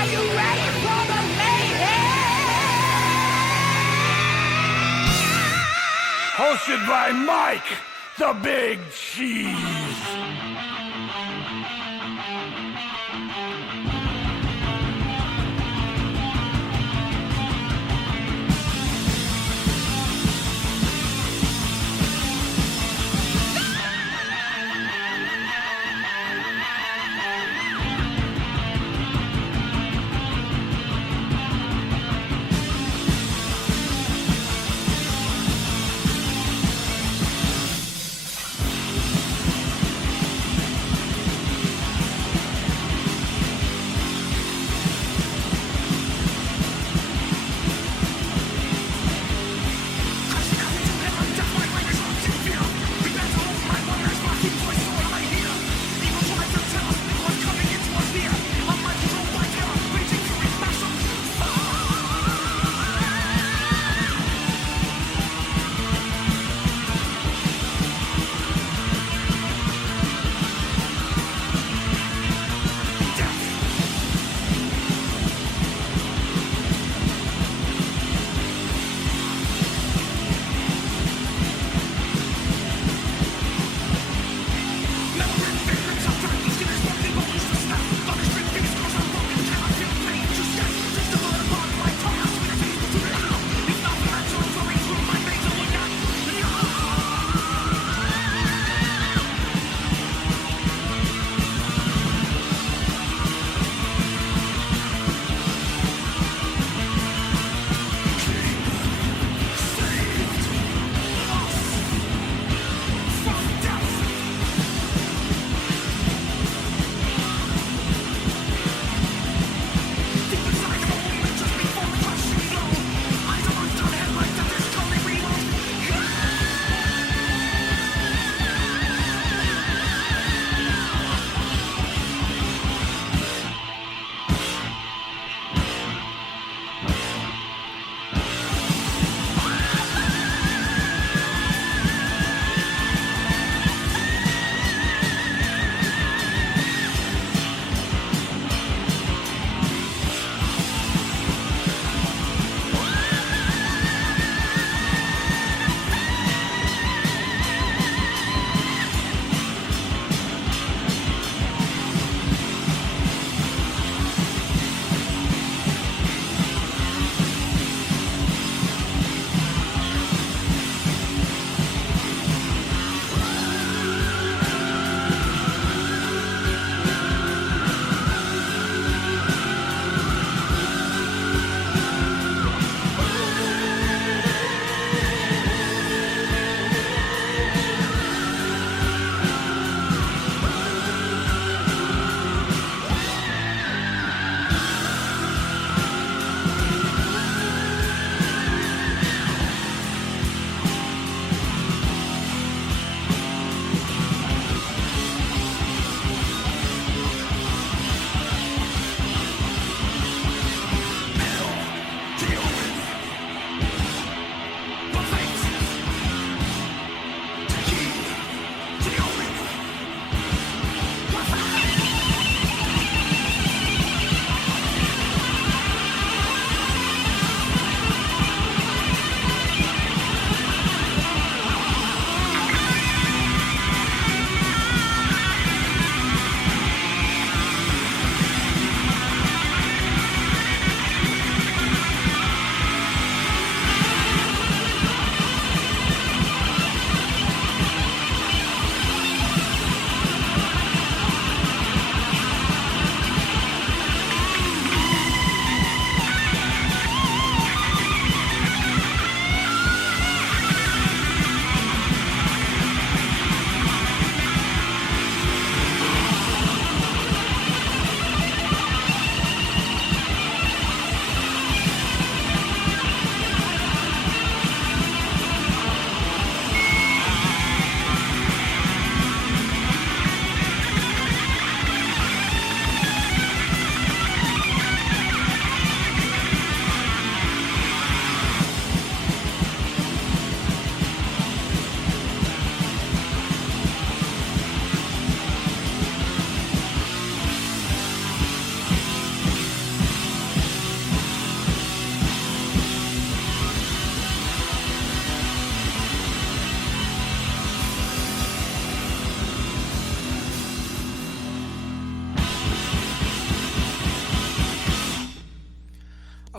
Are you ready for the mayhem? Hosted by Mike, the Big Cheese.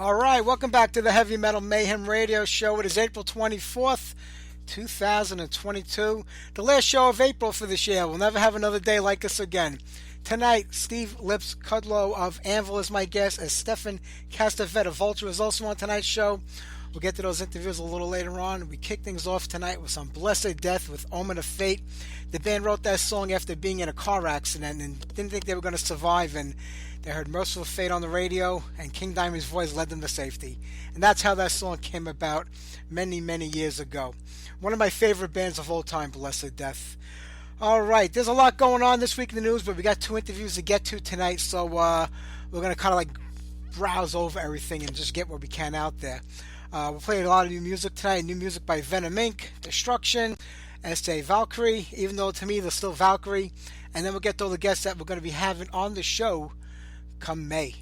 All right, welcome back to the Heavy Metal Mayhem Radio Show. It is April 24th, 2022. The last show of April for this year. We'll never have another day like this again. Tonight, Steve Lips Kudlow of Anvil is my guest, as Stefan Castevet of Vulture is also on tonight's show. We'll get to those interviews a little later on. We kick things off tonight with some Blessed Death with Omen of Fate. The band wrote that song after being in a car accident and didn't think they were going to survive, and they heard Merciful Fate on the radio, and King Diamond's voice led them to safety. And that's how that song came about many, many years ago. One of my favorite bands of all time, Blessed Death. All right, there's a lot going on this week in the news, but we got 2 interviews to get to tonight, so we're going to kind of like browse over everything and just get what we can out there. We'll play a lot of new music tonight. New music by Venom Inc., Destruction, S.A. Valkyrie, even though to me they're still Valkyrie. And then we'll get to all the guests that we're going to be having on the show come May.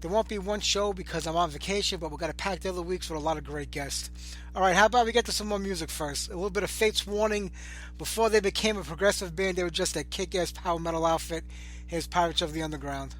There won't be one show because I'm on vacation, but we've got a packed other weeks with a lot of great guests. All right, how about we get to some more music first? A little bit of Fate's Warning. Before they became a progressive band, they were just a kick-ass power metal outfit. Here's Pirates of the Underground.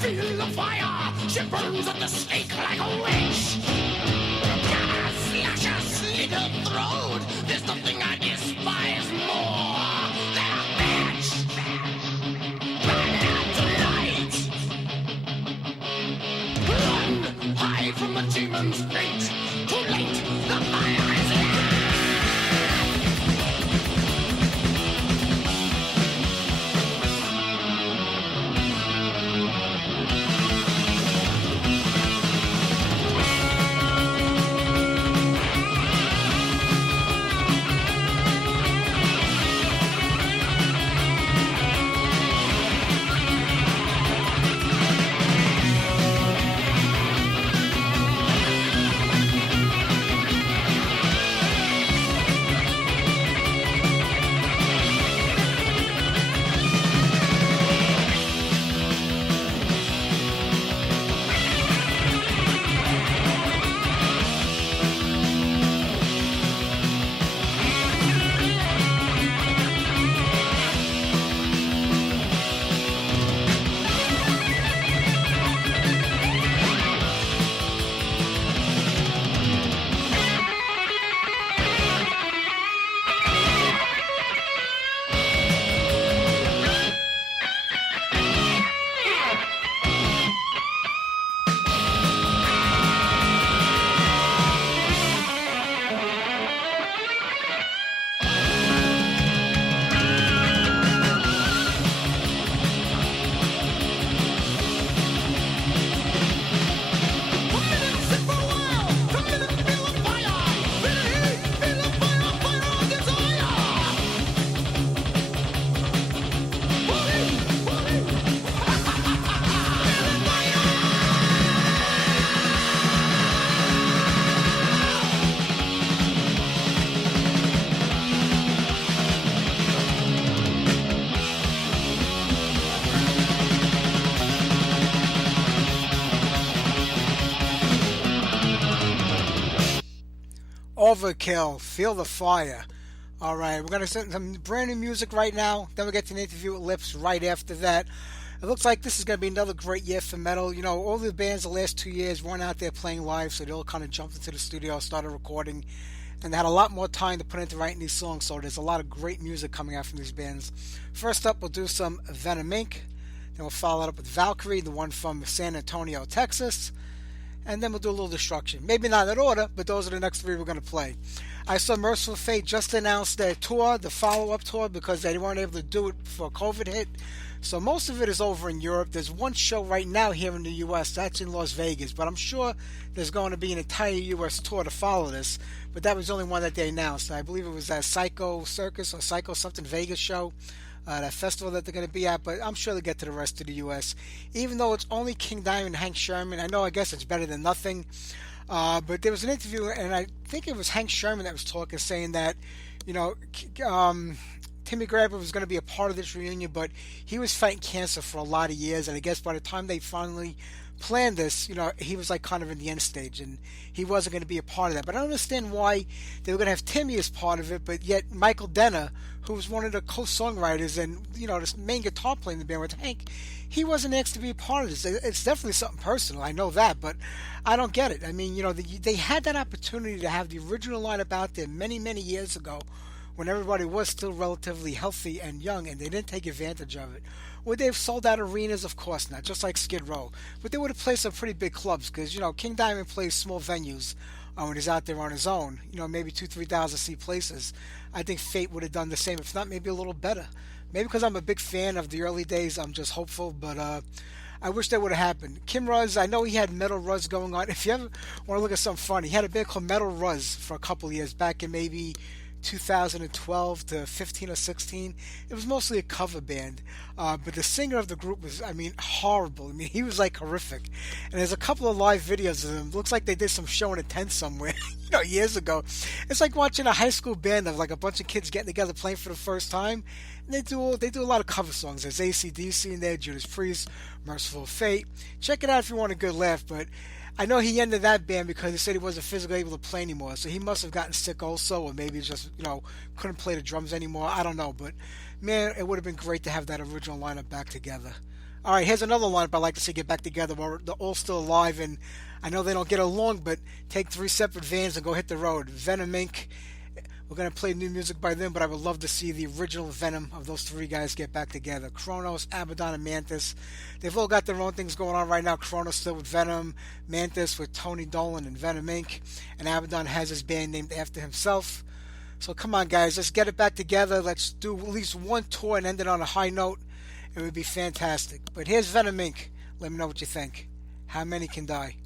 Feel the fire, she burns at the stake like a witch. Slash her slit her throat. There's nothing I despise more than a bitch. Burn out tonight. Run, hide from the demon's fate. Too late, the fire is lit. Overkill, Feel the Fire. Alright, we're going to send some brand new music right now. Then we'll get to an interview with Lips right after that. It looks like this is going to be another great year for metal. You know, all the bands the last 2 years weren't out there playing live, so they all kind of jumped into the studio, started recording, and they had a lot more time to put into writing these songs, so there's a lot of great music coming out from these bands. First up, we'll do some Venom Inc. Then we'll follow it up with Valkyrie, the one from San Antonio, Texas. And then we'll do a little Destruction. Maybe not in order, but those are the next three we're going to play. I saw Merciful Fate just announced their tour, the follow-up tour, because they weren't able to do it before COVID hit. So most of it is over in Europe. There's one show right now here in the U.S. That's in Las Vegas. But I'm sure there's going to be an entire U.S. tour to follow this. But that was the only one that they announced. I believe it was that Psycho Circus or Psycho something Vegas show. That festival that they're going to be at, but I'm sure they'll get to the rest of the U.S. Even though it's only King Diamond and Hank Sherman, I guess it's better than nothing. But there was an interview, and I think it was Hank Sherman that was talking, saying that, Timmy Grabber was going to be a part of this reunion, but he was fighting cancer for a lot of years, and I guess by the time they finally planned this, he was like kind of in the end stage, and he wasn't going to be a part of that. But I don't understand why they were going to have Timmy as part of it, but yet Michael Denner, who was one of the co-songwriters and, this main guitar player in the band with Hank, he wasn't asked to be a part of this. It's definitely something personal, I know that, but I don't get it. I mean, they had that opportunity to have the original lineup out there many, many years ago when everybody was still relatively healthy and young, and they didn't take advantage of it. Would they have sold out arenas? Of course not, just like Skid Row. But they would have played some pretty big clubs, because, King Diamond plays small venues when he's out there on his own, maybe 2,000-3,000 seat places. I think Fate would have done the same, if not maybe a little better. Maybe because I'm a big fan of the early days, I'm just hopeful, but I wish that would have happened. Kim Ruz, I know he had Metal Ruz going on. If you ever want to look at something funny, he had a band called Metal Ruz for a couple of years, back in maybe 2012 to 15 or 16. It was mostly a cover band, but the singer of the group was, horrible. He was like horrific. And there's a couple of live videos of them. Looks like they did some show in a tent somewhere, years ago. It's like watching a high school band of like a bunch of kids getting together playing for the first time. And they do a lot of cover songs. There's AC/DC in there, Judas Priest, Merciful Fate. Check it out if you want a good laugh, but I know he ended that band because he said he wasn't physically able to play anymore. So he must have gotten sick also, or maybe just, couldn't play the drums anymore. I don't know. But, man, it would have been great to have that original lineup back together. All right, here's another lineup I'd like to see get back together while they're all still alive. And I know they don't get along, but take three separate vans and go hit the road. Venom Inc. We're going to play new music by them, but I would love to see the original Venom of those three guys get back together. Kronos, Abaddon, and Mantis. They've all got their own things going on right now. Kronos still with Venom, Mantis with Tony Dolan and Venom Inc., and Abaddon has his band named after himself. So come on, guys, let's get it back together. Let's do at least one tour and end it on a high note. It would be fantastic. But here's Venom Inc. Let me know what you think. How many can die?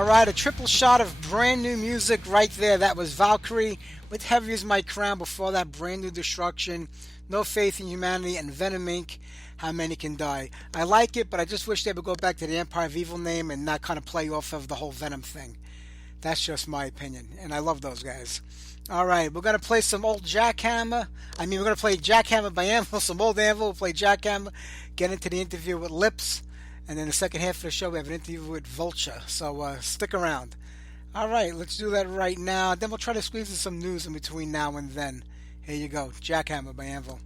All right, a triple shot of brand new music right there. That was Valkyrie with Heavy Is My Crown. Before that, brand new Destruction, No Faith in Humanity, and Venom Inc. How Many Can Die. I like it, but I just wish they would go back to the Empire of Evil name and not kind of play off of the whole Venom thing. That's just my opinion, and I love those guys. All right, we're going to play some old Jackhammer. We're going to play Jackhammer by Anvil, some old Anvil. We'll play Jackhammer, get into the interview with Lips, and then the second half of the show, we have an interview with Vulture. So stick around. All right, let's do that right now. Then we'll try to squeeze in some news in between now and then. Here you go, Jackhammer by Anvil.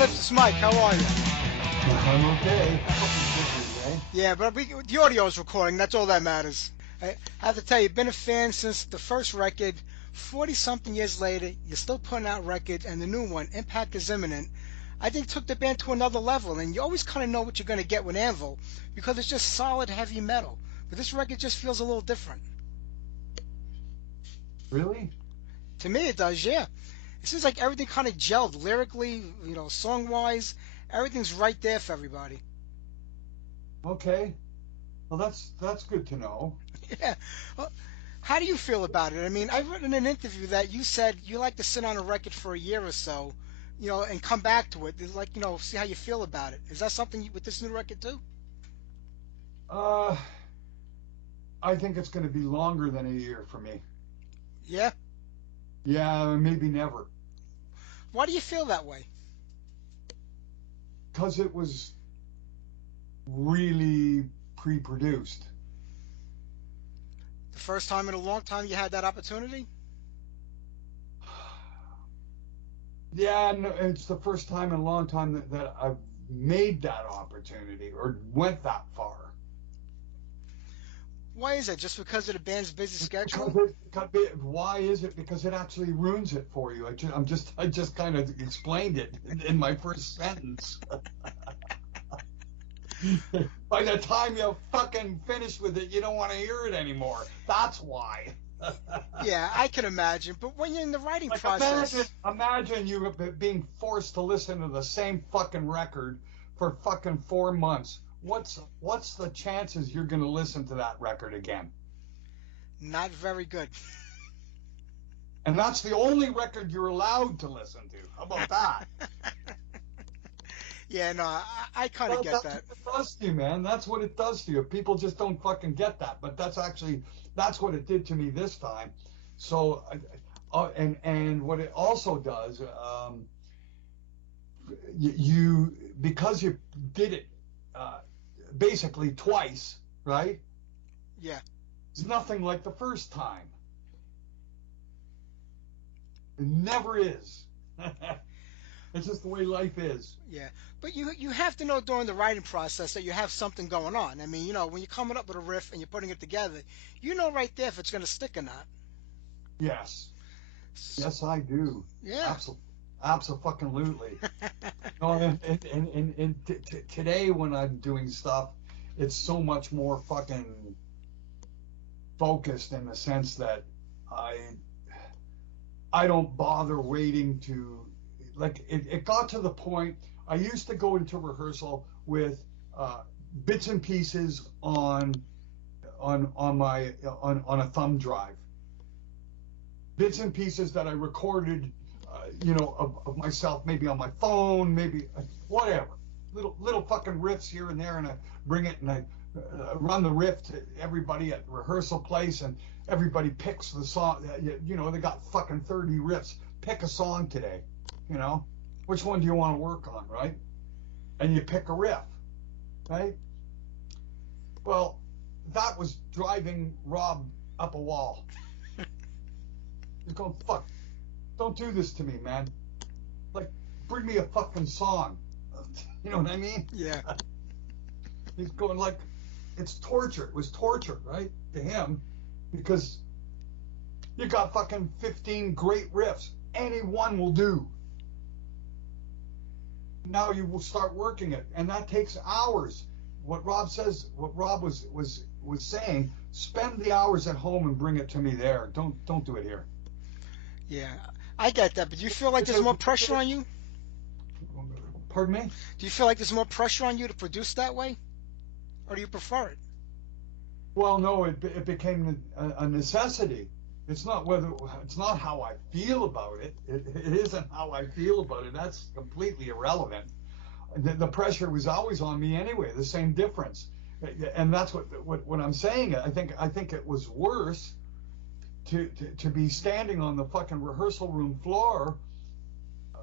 Lips, it's Mike. How are you? I'm okay. Yeah, but the audio is recording. That's all that matters. I have to tell you, been a fan since the first record. 40-something years later, you're still putting out records, and the new one, Impact is Imminent, I think took the band to another level. And you always kind of know what you're going to get with Anvil because it's just solid heavy metal. But this record just feels a little different. Really? To me, it does, yeah. It seems like everything kind of gelled lyrically, song-wise. Everything's right there for everybody. Okay. Well, that's good to know. Yeah. Well, how do you feel about it? I mean, I read in an interview that you said you like to sit on a record for a year or so, and come back to it. Like, see how you feel about it. Is that something with this new record too? I think it's going to be longer than a year for me. Yeah. Yeah, maybe never. Why do you feel that way? Because it was really pre-produced. The first time in a long time you had that opportunity? Yeah, no, it's the first time in a long time that I've made that opportunity or went that far. Why is it? Just because of the band's busy schedule? Why is it? Because it actually ruins it for you. I just kind of explained it in my first sentence. By the time you fucking finish with it, you don't want to hear it anymore. That's why. Yeah, I can imagine. But when you're in the writing Like process, imagine you being forced to listen to the same fucking record for fucking 4 months. What's the chances you're going to listen to that record again? not very good. And that's the only record you're allowed to listen to. How about that? Yeah, no, I kind of get that. That's what it does to you, man. That's what it does to you. People just don't fucking get that. But that's what it did to me this time. So, and what it also does, you because you did it basically twice, right? Yeah. It's nothing like the first time. It never is. It's just the way life is. Yeah, but you have to know during the writing process that you have something going on. I mean, when you're coming up with a riff and you're putting it together, you know right there if it's going to stick or not. Yes. Yes, I do. Yeah. Absolutely. No, and today when I'm doing stuff, it's so much more fucking focused in the sense that I don't bother waiting to, like, it got to the point. I used to go into rehearsal with bits and pieces on a thumb drive, bits and pieces that I recorded, of myself, maybe on my phone, maybe whatever, little fucking riffs here and there, and I bring it and I run the riff to everybody at the rehearsal place, and everybody picks the song. They got fucking 30 riffs. Pick a song today. Which one do you want to work on, right? And you pick a riff, right? Well, that was driving Rob up a wall. He's going, fuck, don't do this to me, man. Like, bring me a fucking song. You know what I mean? Yeah. He's going like, it's torture. It was torture, right? To him, because you got fucking 15 great riffs. Any one will do. Now you will start working it, and that takes hours. What Rob was saying, spend the hours at home and bring it to me there. Don't do it here. Yeah, I get that, but do you feel like there's more pressure on you? Pardon me? Do you feel like there's more pressure on you to produce that way? Or do you prefer it? Well, no, it became a necessity. It's not how I feel about it. It isn't how I feel about it. That's completely irrelevant. The pressure was always on me anyway. The same difference, and that's what I'm saying. I think it was worse to be standing on the fucking rehearsal room floor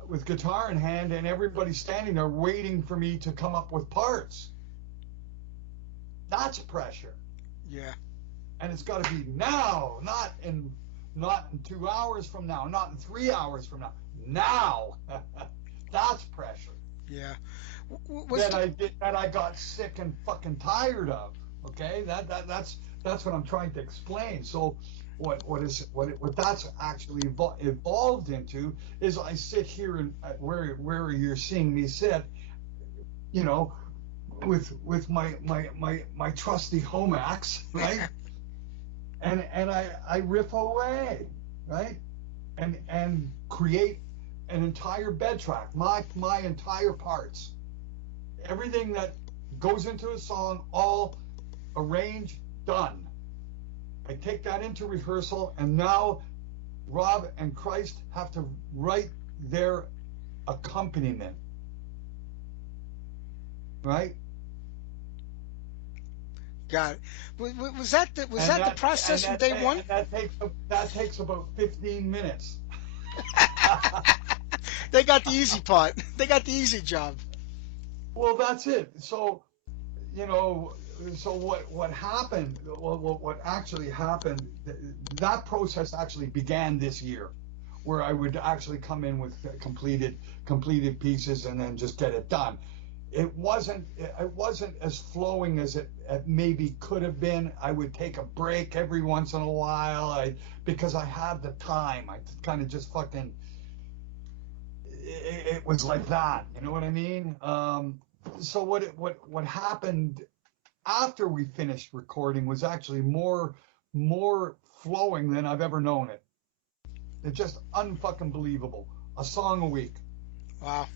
with guitar in hand and everybody standing there waiting for me to come up with parts. That's pressure. Yeah. And it's got to be now, not in 2 hours from now, not in 3 hours from now. Now, that's pressure. Yeah. That I got sick and fucking tired of. Okay, that's what I'm trying to explain. So what that's actually evolved into is I sit here and where you're seeing me sit, with my trusty home axe, right? and I riff away, right? And create an entire bed track, my entire parts. Everything that goes into a song, all arranged, done. I take that into rehearsal, and now Rob and Christ have to write their accompaniment, right? Got it. Was that the process from day one? And that takes about 15 minutes. They got the easy part. They got the easy job. Well, that's it. So, you know, so what happened? Well, what actually happened? That process actually began this year, where I would actually come in with completed pieces and then just get it done. It wasn't as flowing as it maybe could have been. I would take a break every once in a while, because I had the time. I kind of just fucking. It was like that, you know what I mean? So what happened after we finished recording was actually more flowing than I've ever known it. It's just unfucking believable. A song a week. Wow.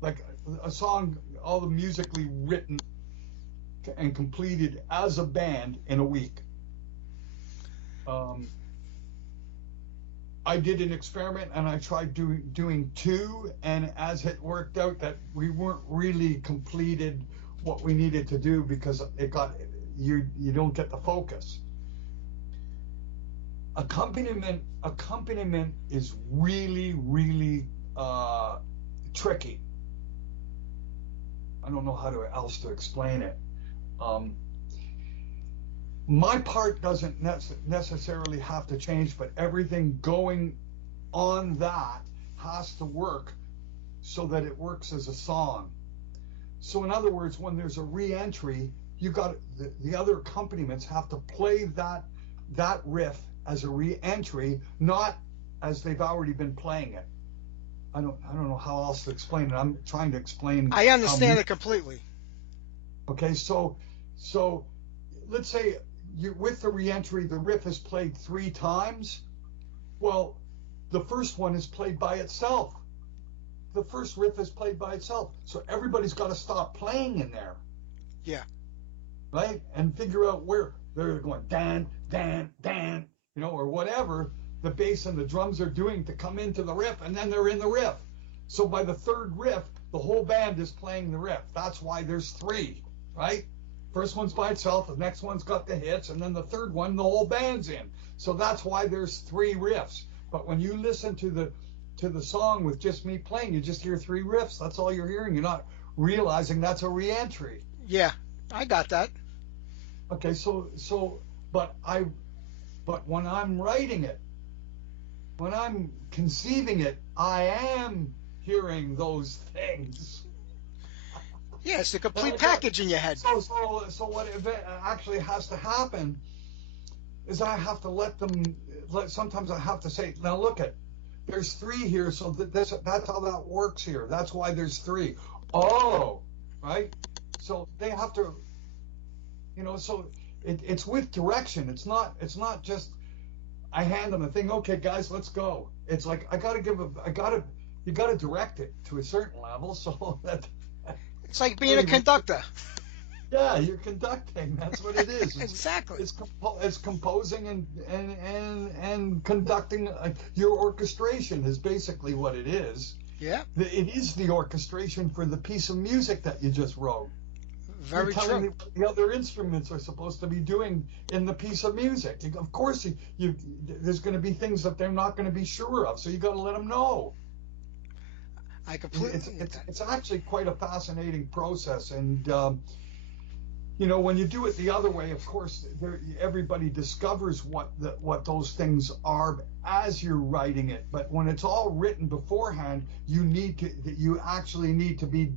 Like a song, all the musically written and completed as a band in a week. I did an experiment and I tried doing two, and as it worked out that we weren't really completed what we needed to do because you don't get the focus. Accompaniment is really tricky. I don't know how else to explain it. My part doesn't necessarily have to change, but everything going on that has to work so that it works as a song. So in other words, when there's a re-entry, you got the other accompaniments have to play that riff as a re-entry, not as they've already been playing it. I don't know how else to explain it. I'm trying to explain. I understand it completely. Okay, so let's say with the re-entry, the riff is played 3 times. Well, the first one is played by itself. The first riff is played by itself. So everybody's got to stop playing in there. Yeah. Right? And figure out where they're going, dan, dan, dan, or whatever the bass and the drums are doing to come into the riff, and then they're in the riff. So by the third riff, the whole band is playing the riff. That's why there's 3, right? First one's by itself, the next one's got the hits, and then the third one, the whole band's in. So that's why there's 3 riffs. But when you listen to the song with just me playing, you just hear 3 riffs. That's all you're hearing. You're not realizing that's a re-entry. Yeah, I got that. Okay, but when I'm writing it, when I'm conceiving it, I am hearing those things. Yeah, it's a complete package in your head. So what actually has to happen is I have to sometimes I have to say, now look there's 3 here, so that's how that works here. That's why there's 3. Oh, right? So they have to, so it's with direction. It's not just I hand them a thing, okay guys, let's go. It's like you gotta direct it to a certain level so that it's like being a conductor. Yeah, you're conducting. That's what it is. Exactly. It's composing and conducting. Your orchestration is basically what it is. Yeah. It is the orchestration for the piece of music that you just wrote. Very You're telling true. me what the other instruments are supposed to be doing in the piece of music. Of course, there's going to be things that they're not going to be sure of, so you got to let them know. I completely. It's actually quite a fascinating process, and when you do it the other way, of course, everybody discovers what those things are as you're writing it. But when it's all written beforehand, you actually need to be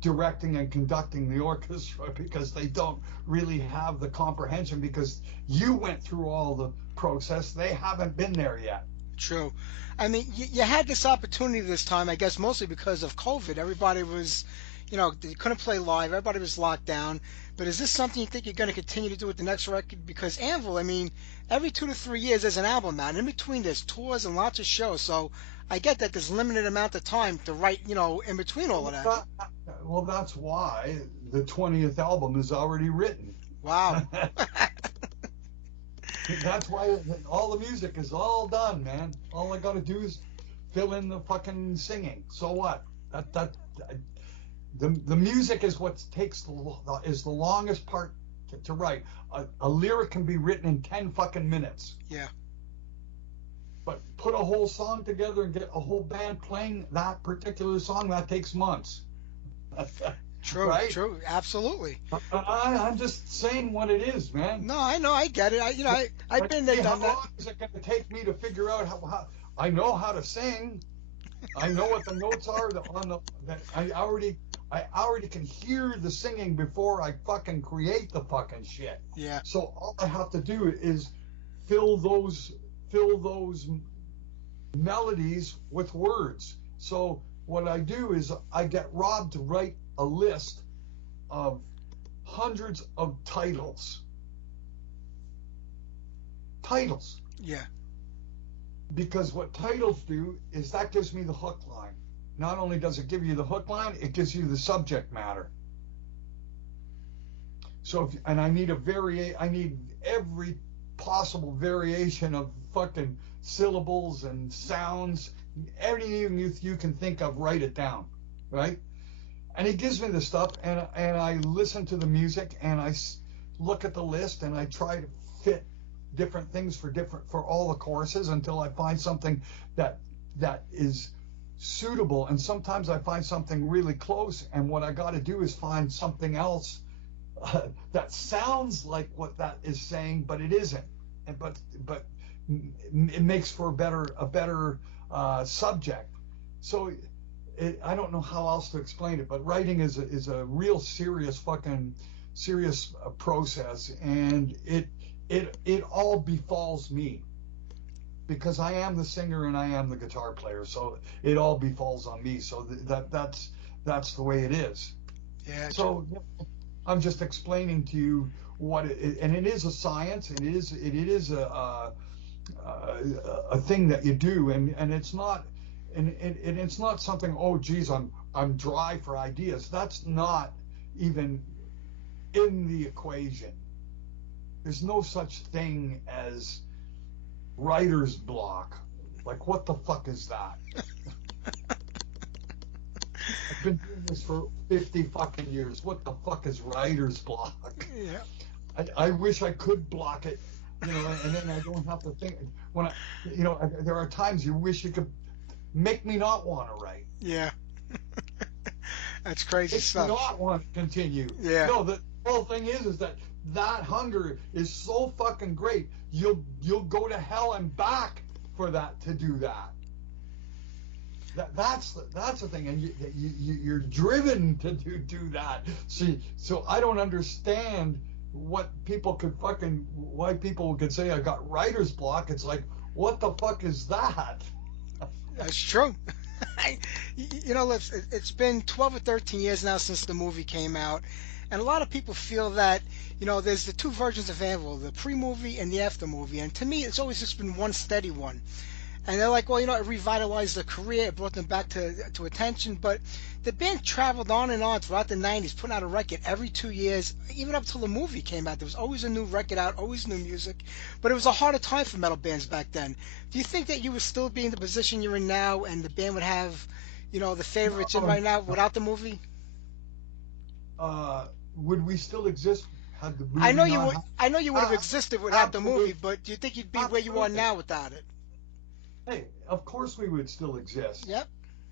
directing and conducting the orchestra because they don't really have the comprehension because you went through all the process. They haven't been there yet. True. I mean, you had this opportunity this time, I guess, mostly because of COVID. Everybody was, they couldn't play live. Everybody was locked down. But is this something you think you're going to continue to do with the next record? Because Anvil, I mean, every 2 to 3 years there's an album out. In between there's tours and lots of shows. So I get that there's limited amount of time to write, in between all of that. Well, that's why the 20th album is already written. Wow. That's why all the music is all done, man. All I got to do is fill in the fucking singing. So what? The music is what is the longest part to write. A lyric can be written in 10 fucking minutes. Yeah. But put a whole song together and get a whole band playing that particular song, that takes months. True, right? true, absolutely. I'm just saying what it is, man. No, I know, I get it. I've been there, done How that. long is it going to take me to figure out how I know how to sing. I know what the notes are that I already can hear the singing before I fucking create the fucking shit. Yeah. So all I have to do is fill those melodies with words. So what I do is I get Rob to write a list of hundreds of titles. Yeah. Because what titles do is that gives me the hook line. Not only does it give you the hook line, it gives you the subject matter. So I need I need every possible variation of fucking syllables and sounds. Everything you can think of, write it down, right? And he gives me the stuff, and I listen to the music, and I look at the list, and I try to fit different things for all the choruses until I find something that is suitable. And sometimes I find something really close, and what I got to do is find something else that sounds like what that is saying, but it isn't. But it makes for a better subject. So I don't know how else to explain it, but writing is a real serious process, and it all befalls me because I am the singer and I am the guitar player, so it all befalls on me. So that's the way it is. Yeah. So I'm just explaining to you what and it is a science, and it is a thing that you do, and it's not. And it's not something, oh, geez, I'm dry for ideas. That's not even in the equation. There's no such thing as writer's block. Like, what the fuck is that? I've been doing this for 50 fucking years. What the fuck is writer's block? Yeah. I wish I could block it, and then I don't have to think. There are times you wish you could make me not want to write. Yeah. That's crazy stuff. Not want to continue. Yeah. No, the whole thing is that hunger is so fucking great. You'll go to hell and back for that to do that. That's the thing, and you're driven to do that. See, so I don't understand why people could say I got writer's block. It's like, what the fuck is that? That's true. It's been 12 or 13 years now since the movie came out, and a lot of people feel that, there's the two versions of Anvil, the pre-movie and the after-movie, and to me, it's always just been one steady one. And they're like, well, it revitalized their career, it brought them back to attention, but the band traveled on and on throughout the 90s, putting out a record every 2 years, even up till the movie came out. There was always a new record out, always new music, but it was a harder time for metal bands back then. Do you think that you would still be in the position you're in now, and the band would have, the favorites in right now without the movie? Would we still exist had the movie I know you would have existed existed without the movie, but do you think you'd be where you are now without it? Hey, of course we would still exist. Yep.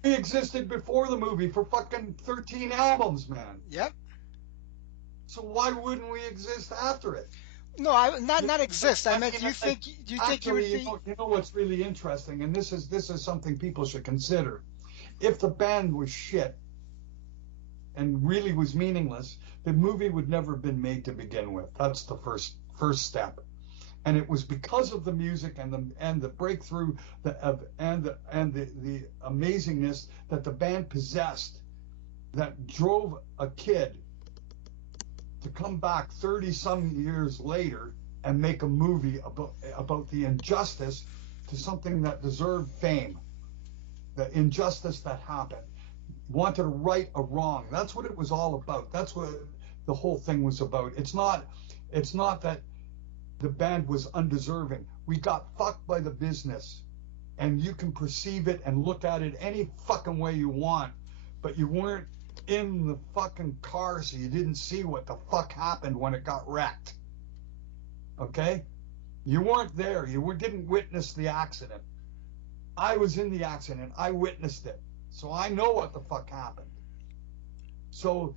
We existed before the movie for fucking 13 albums, man. Yep. So why wouldn't we exist after it? No, not exist. I meant, do you think you would be? You know what's really interesting, and this is something people should consider. If the band was shit and really was meaningless, the movie would never have been made to begin with. That's the first step. And it was because of the music and the breakthrough and the amazingness that the band possessed that drove a kid to come back 30 some years later and make a movie about the injustice to something that deserved fame, the injustice that happened, wanted to right a wrong. That's what it was all about. That's what the whole thing was about. It's not that the band was undeserving. We got fucked by the business, and you can perceive it and look at it any fucking way you want, but you weren't in the fucking car, so you didn't see what the fuck happened when it got wrecked. Okay? You weren't there. Didn't witness the accident. I was in the accident. I witnessed it. So I know what the fuck happened. So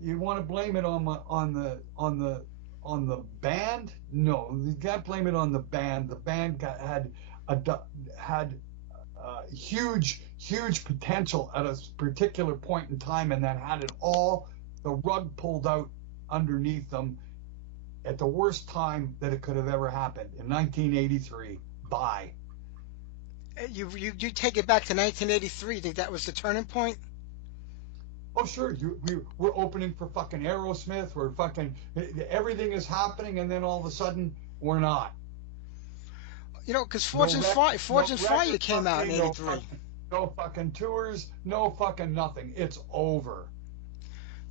you want to blame it on the band? No, you can't blame it on the band. The band had huge potential at a particular point in time, and then had the rug pulled out underneath them at the worst time that it could have ever happened in 1983. Bye. You take it back to 1983. Think that was the turning point? Oh sure, we're opening for fucking Aerosmith. We're fucking everything is happening, and then all of a sudden we're not. You know, because Forged in Fire came out in '83. No fucking tours, no fucking nothing. It's over.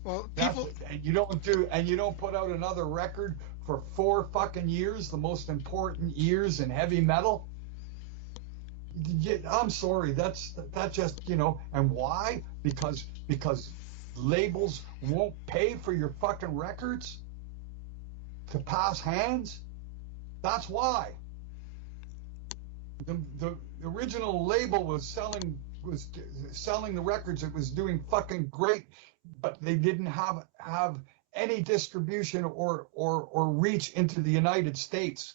Well, and you don't put out another record for 4 fucking years, the most important years in heavy metal. I'm sorry, that just, and why? Because labels won't pay for your fucking records to pass hands. That's why. The original label was selling the records. It was doing fucking great, but they didn't have any distribution or reach into the United States.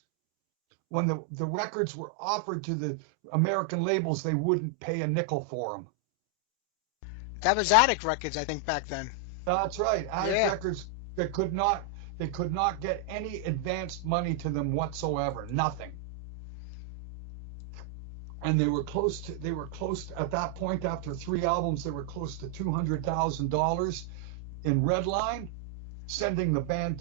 When the records were offered to the American labels, they wouldn't pay a nickel for them. That was Attic Records, I think, back then. That's right. Attic Records, they could not get any advanced money to them whatsoever. Nothing. And they were close to at that point, after 3 albums, they were close to $200,000 in Redline, sending the band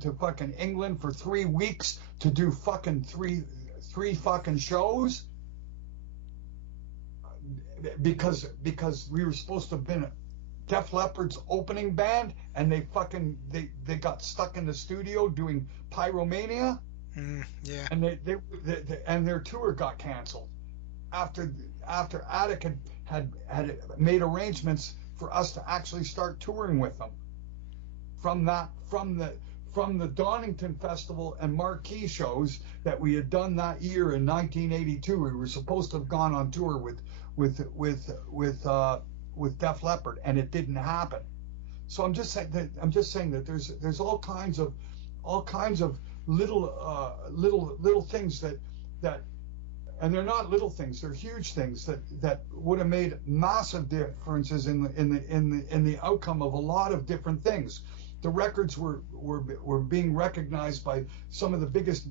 to fucking England for 3 weeks to do fucking three fucking shows, because we were supposed to have been Def Leppard's opening band, and they got stuck in the studio doing Pyromania. Yeah. And and their tour got canceled after Attic had made arrangements for us to actually start touring with them. From the Donington Festival and marquee shows that we had done that year in 1982, we were supposed to have gone on tour with Def Leppard, and it didn't happen. So I'm just saying that there's all kinds of little things that, and they're not little things, they're huge things that would have made massive differences in the outcome of a lot of different things. The records were being recognized by some of the biggest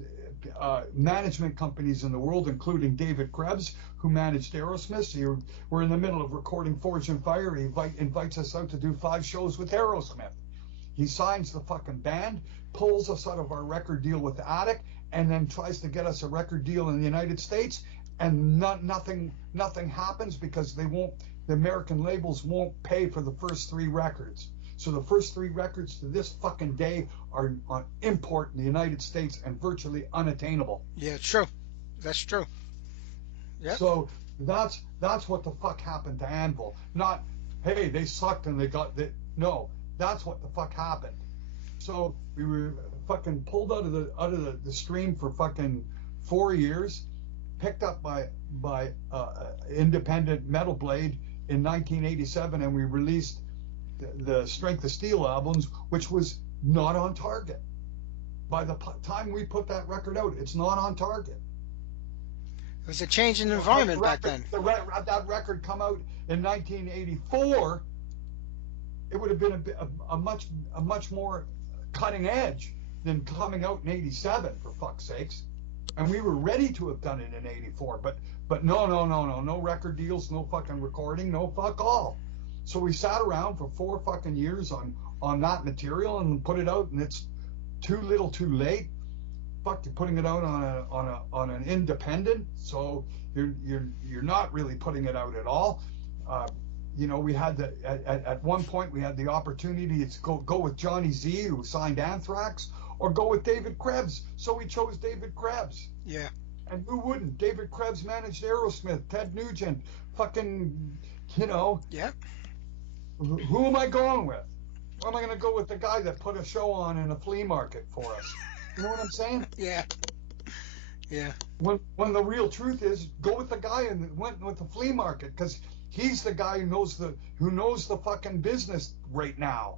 management companies in the world, including David Krebs, who managed Aerosmith. So we're in the middle of recording Forged in Fire. He invites us out to do 5 shows with Aerosmith. He signs the fucking band, pulls us out of our record deal with Attic, and then tries to get us a record deal in the United States, and nothing happens because the American labels won't pay for the first 3 records. So the first 3 records to this fucking day are on import in the United States and virtually unattainable. Yeah, true. That's true. Yeah. So that's what the fuck happened to Anvil. Not, hey, they sucked and they got that. No, that's what the fuck happened. So we were fucking pulled out of the stream for fucking 4 years, picked up by independent Metal Blade in 1987, and we released the Strength of Steel albums, which was not on target. By the time we put that record out, it's not on target. It was a change in environment back then. That record come out in 1984, it would have been a much more cutting edge than coming out in 87, for fuck's sakes. And we were ready to have done it in 84, but no record deals, no fucking recording, no fuck all. So we sat around for 4 fucking years on that material and put it out, and it's too little, too late. Fuck, you're putting it out on an independent, so you're not really putting it out at all. We had at one point we had the opportunity to go with Johnny Z, who signed Anthrax, or go with David Krebs. So we chose David Krebs. Yeah. And who wouldn't? David Krebs managed Aerosmith, Ted Nugent, fucking, Yeah. Who am I going with? Or am I going to go with the guy that put a show on in a flea market for us? You know what I'm saying? Yeah. Yeah. When the real truth is, go with the guy and went with the flea market, because he's the guy who knows the fucking business right now.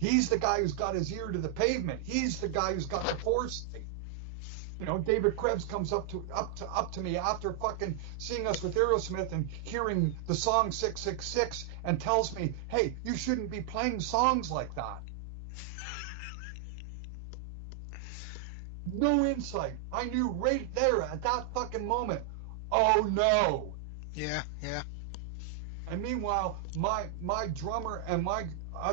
He's the guy who's got his ear to the pavement. He's the guy who's got the foresight. You know, David Krebs comes up to me after fucking seeing us with Aerosmith and hearing the song 666 and tells me, "Hey, you shouldn't be playing songs like that." No insight. I knew right there at that fucking moment. Oh no. Yeah. Yeah. And meanwhile, my drummer and my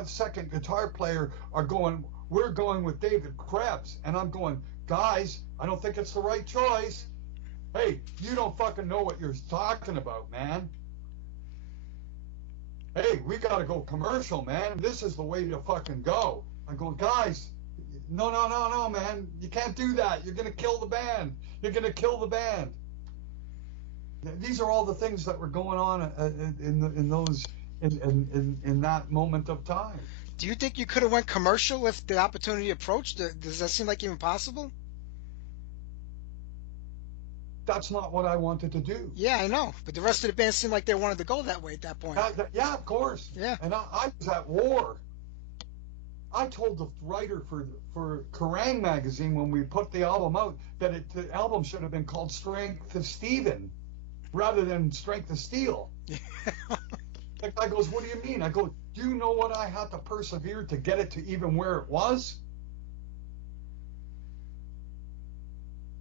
second guitar player we're going with David Krebs, and I'm going, guys, I don't think it's the right choice. Hey, you don't fucking know what you're talking about, man. Hey, we gotta go commercial, man. This is the way to fucking go. I go, guys, no, man. You can't do that. You're gonna kill the band. You're gonna kill the band. These are all the things that were going on in that moment of time. Do you think you could have went commercial if the opportunity approached? Does that seem like even possible? That's not what I wanted to do. Yeah, I know. But the rest of the band seemed like they wanted to go that way at that point. Yeah, of course. Yeah. And I was at war. I told the writer for Kerrang! Magazine when we put the album out that the album should have been called Strength of Stephen rather than Strength of Steel. The guy goes, "What do you mean?" I go, "Do you know what I had to persevere to get it to even where it was?"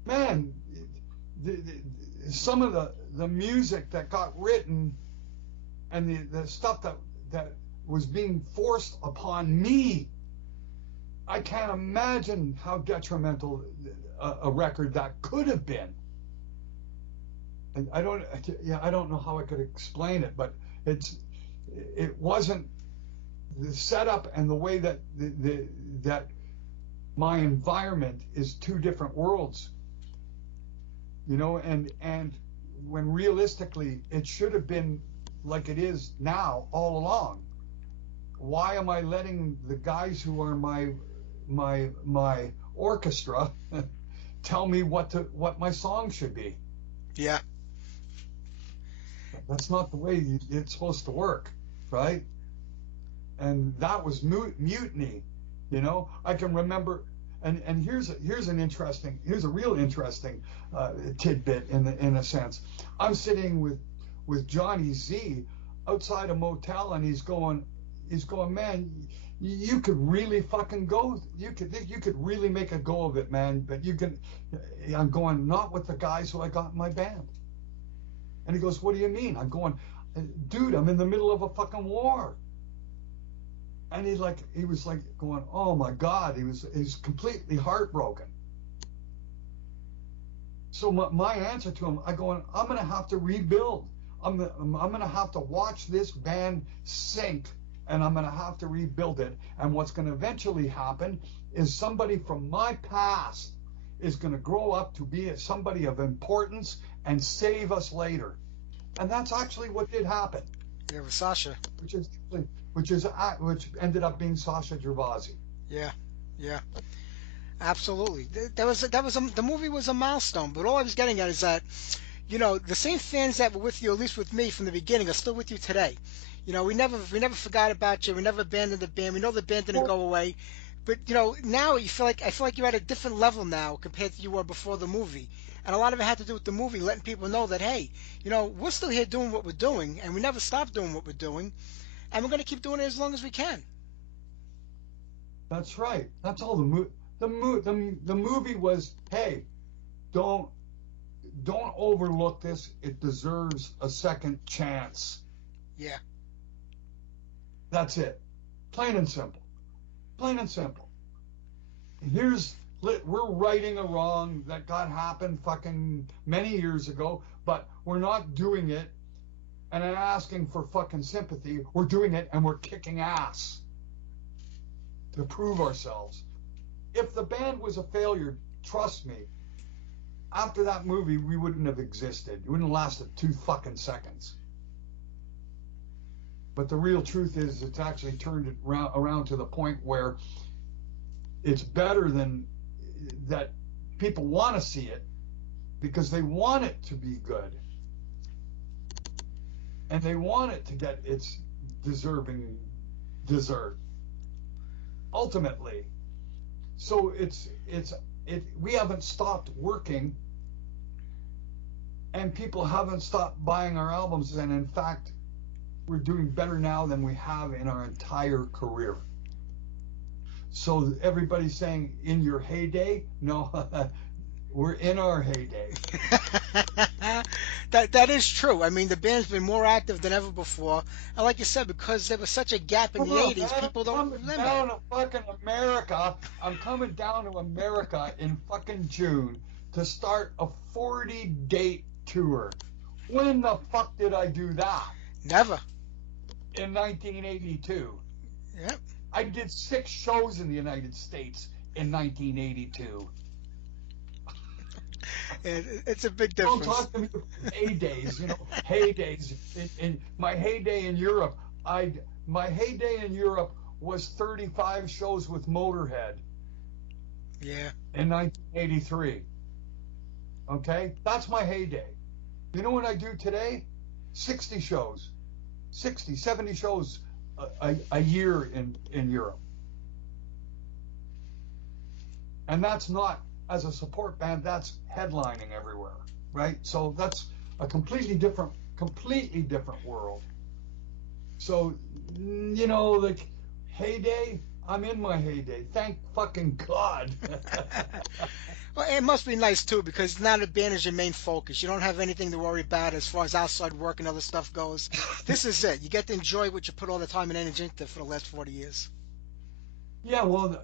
Man, some of the music that got written and the stuff that was being forced upon me, I can't imagine how detrimental a record that could have been. And I don't know how I could explain it, but it wasn't the setup and the way that that my environment is two different worlds. You know, and when realistically it should have been like it is now all along. Why am I letting the guys who are my orchestra tell me what my song should be? Yeah. That's not the way it's supposed to work, right? And that was mutiny, you know. I can remember, and here's a real interesting tidbit in a sense. I'm sitting with Johnny Z outside a motel, and he's going, man, you could really fucking go. You could really make a go of it, man. But I'm going, not with the guys who I got in my band. And he goes, "What do you mean?" I'm going, "Dude, I'm in the middle of a fucking war." And he was like going, "Oh my God," he's completely heartbroken. So my answer to him, I'm going to have to rebuild. I'm going to have to watch this band sink, and I'm going to have to rebuild it. And what's going to eventually happen is somebody from my past is going to grow up to be somebody of importance and save us later. And that's actually what did happen. Yeah, with Sasha. Which ended up being Sasha Gervasi. Yeah, yeah, absolutely. The movie was a milestone. But all I was getting at is that, you know, the same fans that were with you, at least with me from the beginning, are still with you today. You know, we never forgot about you. We never abandoned the band. We know the band didn't go away. But, you know, now I feel like you're at a different level now compared to you were before the movie. And a lot of it had to do with the movie, letting people know that, hey, you know, we're still here doing what we're doing, and we never stop doing what we're doing, and we're going to keep doing it as long as we can. That's right. That's all the movie was, hey, don't overlook this. It deserves a second chance. Yeah. That's it. Plain and simple. Plain and simple. We're righting a wrong that happened fucking many years ago, but we're not doing it and asking for fucking sympathy. We're doing it and we're kicking ass to prove ourselves. If the band was a failure, trust me, after that movie, we wouldn't have existed. It wouldn't have lasted 2 fucking seconds. But the real truth is, it's actually turned it around to the point where it's better than that. People want to see it because they want it to be good, and they want it to get its deserving dessert ultimately. So we haven't stopped working, and people haven't stopped buying our albums, and in fact, we're doing better now than we have in our entire career. So everybody's saying, in your heyday? No, we're in our heyday. That is true. I mean, the band's been more active than ever before. And like you said, because there was such a gap in the 80s, people don't remember. I'm coming down to fucking America. I'm coming down to America in fucking June to start a 40-date tour. When the fuck did I do that? Never. In 1982. Yep. I did 6 shows in the United States in 1982. It's a big difference. Don't talk to me about heydays, heydays. In my heyday in Europe, my heyday in Europe was 35 shows with Motorhead. Yeah. In 1983. Okay? That's my heyday. You know what I do today? 60 shows. 60, 70 shows a year in Europe. And that's not as a support band, that's headlining everywhere, right? So that's a completely different world. So, like, heyday, I'm in my heyday. Thank fucking God. Well, it must be nice, too, because now the band is your main focus. You don't have anything to worry about as far as outside work and other stuff goes. This is it. You get to enjoy what you put all the time and energy into for the last 40 years. Yeah, well,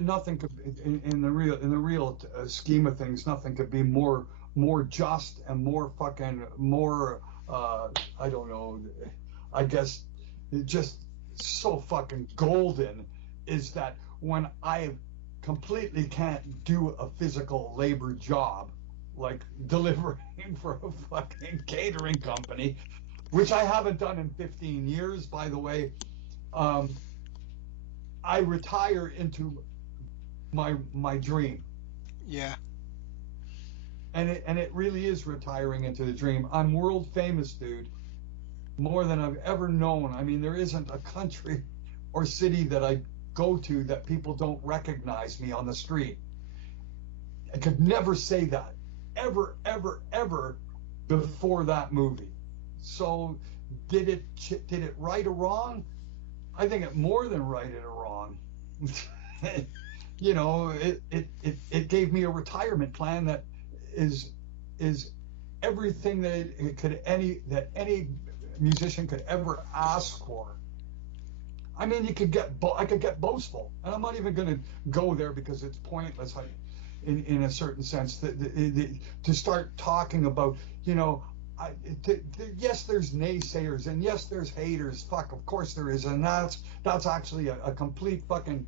nothing could, in the real scheme of things, nothing could be more just and more I don't know, I guess just so fucking golden is that when I completely can't do a physical labor job, like delivering for a fucking catering company, which I haven't done in 15 years, by the way. I retire into my dream. Yeah. And it really is retiring into the dream. I'm world famous, dude. More than I've ever known. I mean, there isn't a country or city that I go to that people don't recognize me on the street. I could never say that. Ever, ever, ever before that movie. So did it right or wrong? I think it more than righted or wrong. It gave me a retirement plan that is everything that any musician could ever ask for. I mean, I could get boastful, and I'm not even going to go there because it's pointless. In a certain sense, to start talking about, yes, there's naysayers, and yes, there's haters. Fuck, of course there is, and that's actually a complete fucking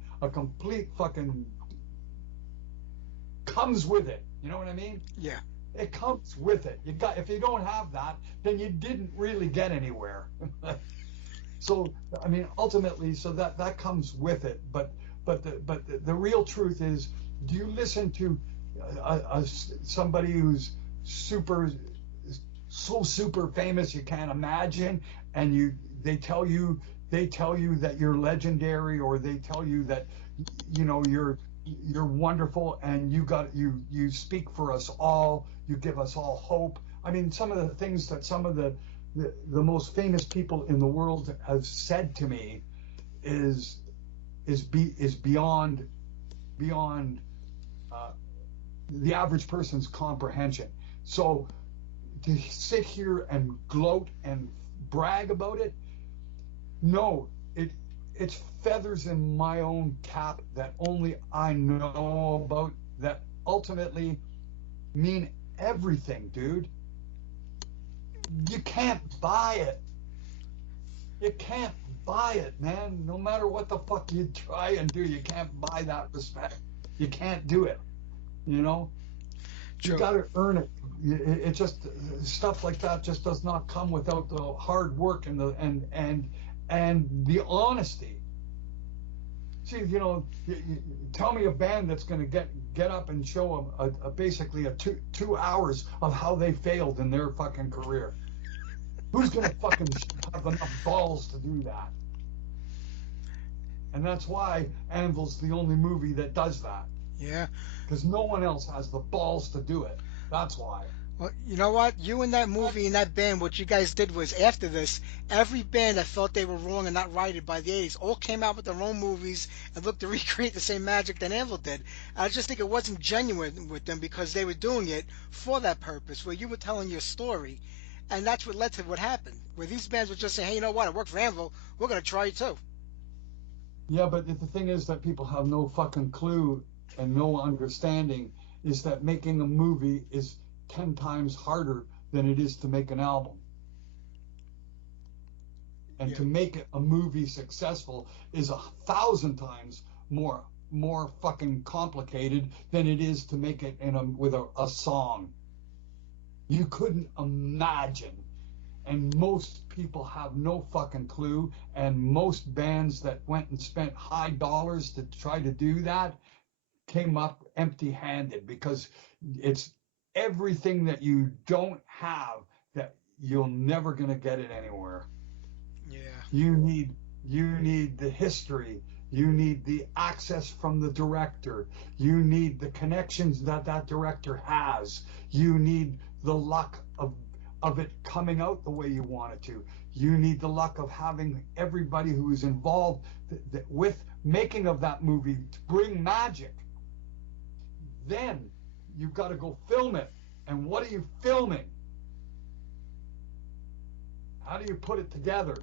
comes with it. You know what I mean? Yeah. It comes with it. If you don't have that, then you didn't really get anywhere. So I mean, ultimately, so that comes with it. But the real truth is, do you listen to somebody who's so super famous you can't imagine, and they tell you that you're legendary, or they tell you that you're wonderful, and you speak for us all, you give us all hope. I mean, some of the things that some of the most famous people in the world have said to me is beyond the average person's comprehension. So to sit here and gloat and brag about it, no, it's feathers in my own cap that only I know about, that ultimately mean everything, dude. You can't buy it. You can't buy it, man. No matter what the fuck you try and do, you can't buy that respect. You can't do it. True. You got to earn it. It just, stuff like that just does not come without the hard work and and the honesty. See, tell me a band that's going to get up and show basically a two hours of how they failed in their fucking career. Who's going to fucking have enough balls to do that? And that's why Anvil's the only movie that does that. Yeah. Because no one else has the balls to do it. That's why. Well, you know what? You and that movie and that band, what you guys did was, after this, every band that felt they were wrong and not righted by the 80s all came out with their own movies and looked to recreate the same magic that Anvil did. I just think it wasn't genuine with them because they were doing it for that purpose, where you were telling your story. And that's what led to what happened, where these bands were just saying, hey, you know what? It worked for Anvil. We're going to try it too. Yeah, but the thing is that people have no fucking clue and no understanding is that making a movie is 10 times harder than it is to make an album. And to make it a movie successful is 1,000 times more fucking complicated than it is to make it with a song. You couldn't imagine. And most people have no fucking clue. And most bands that went and spent high dollars to try to do that came up empty-handed, because it's everything that you don't have that you're never going to get it anywhere. Yeah. You need the history. You need the access from the director. You need the connections that director has. You need the luck of it coming out the way you want it to. You need the luck of having everybody who is involved with making of that movie to bring magic. Then you've got to go film it. And what are you filming? How do you put it together?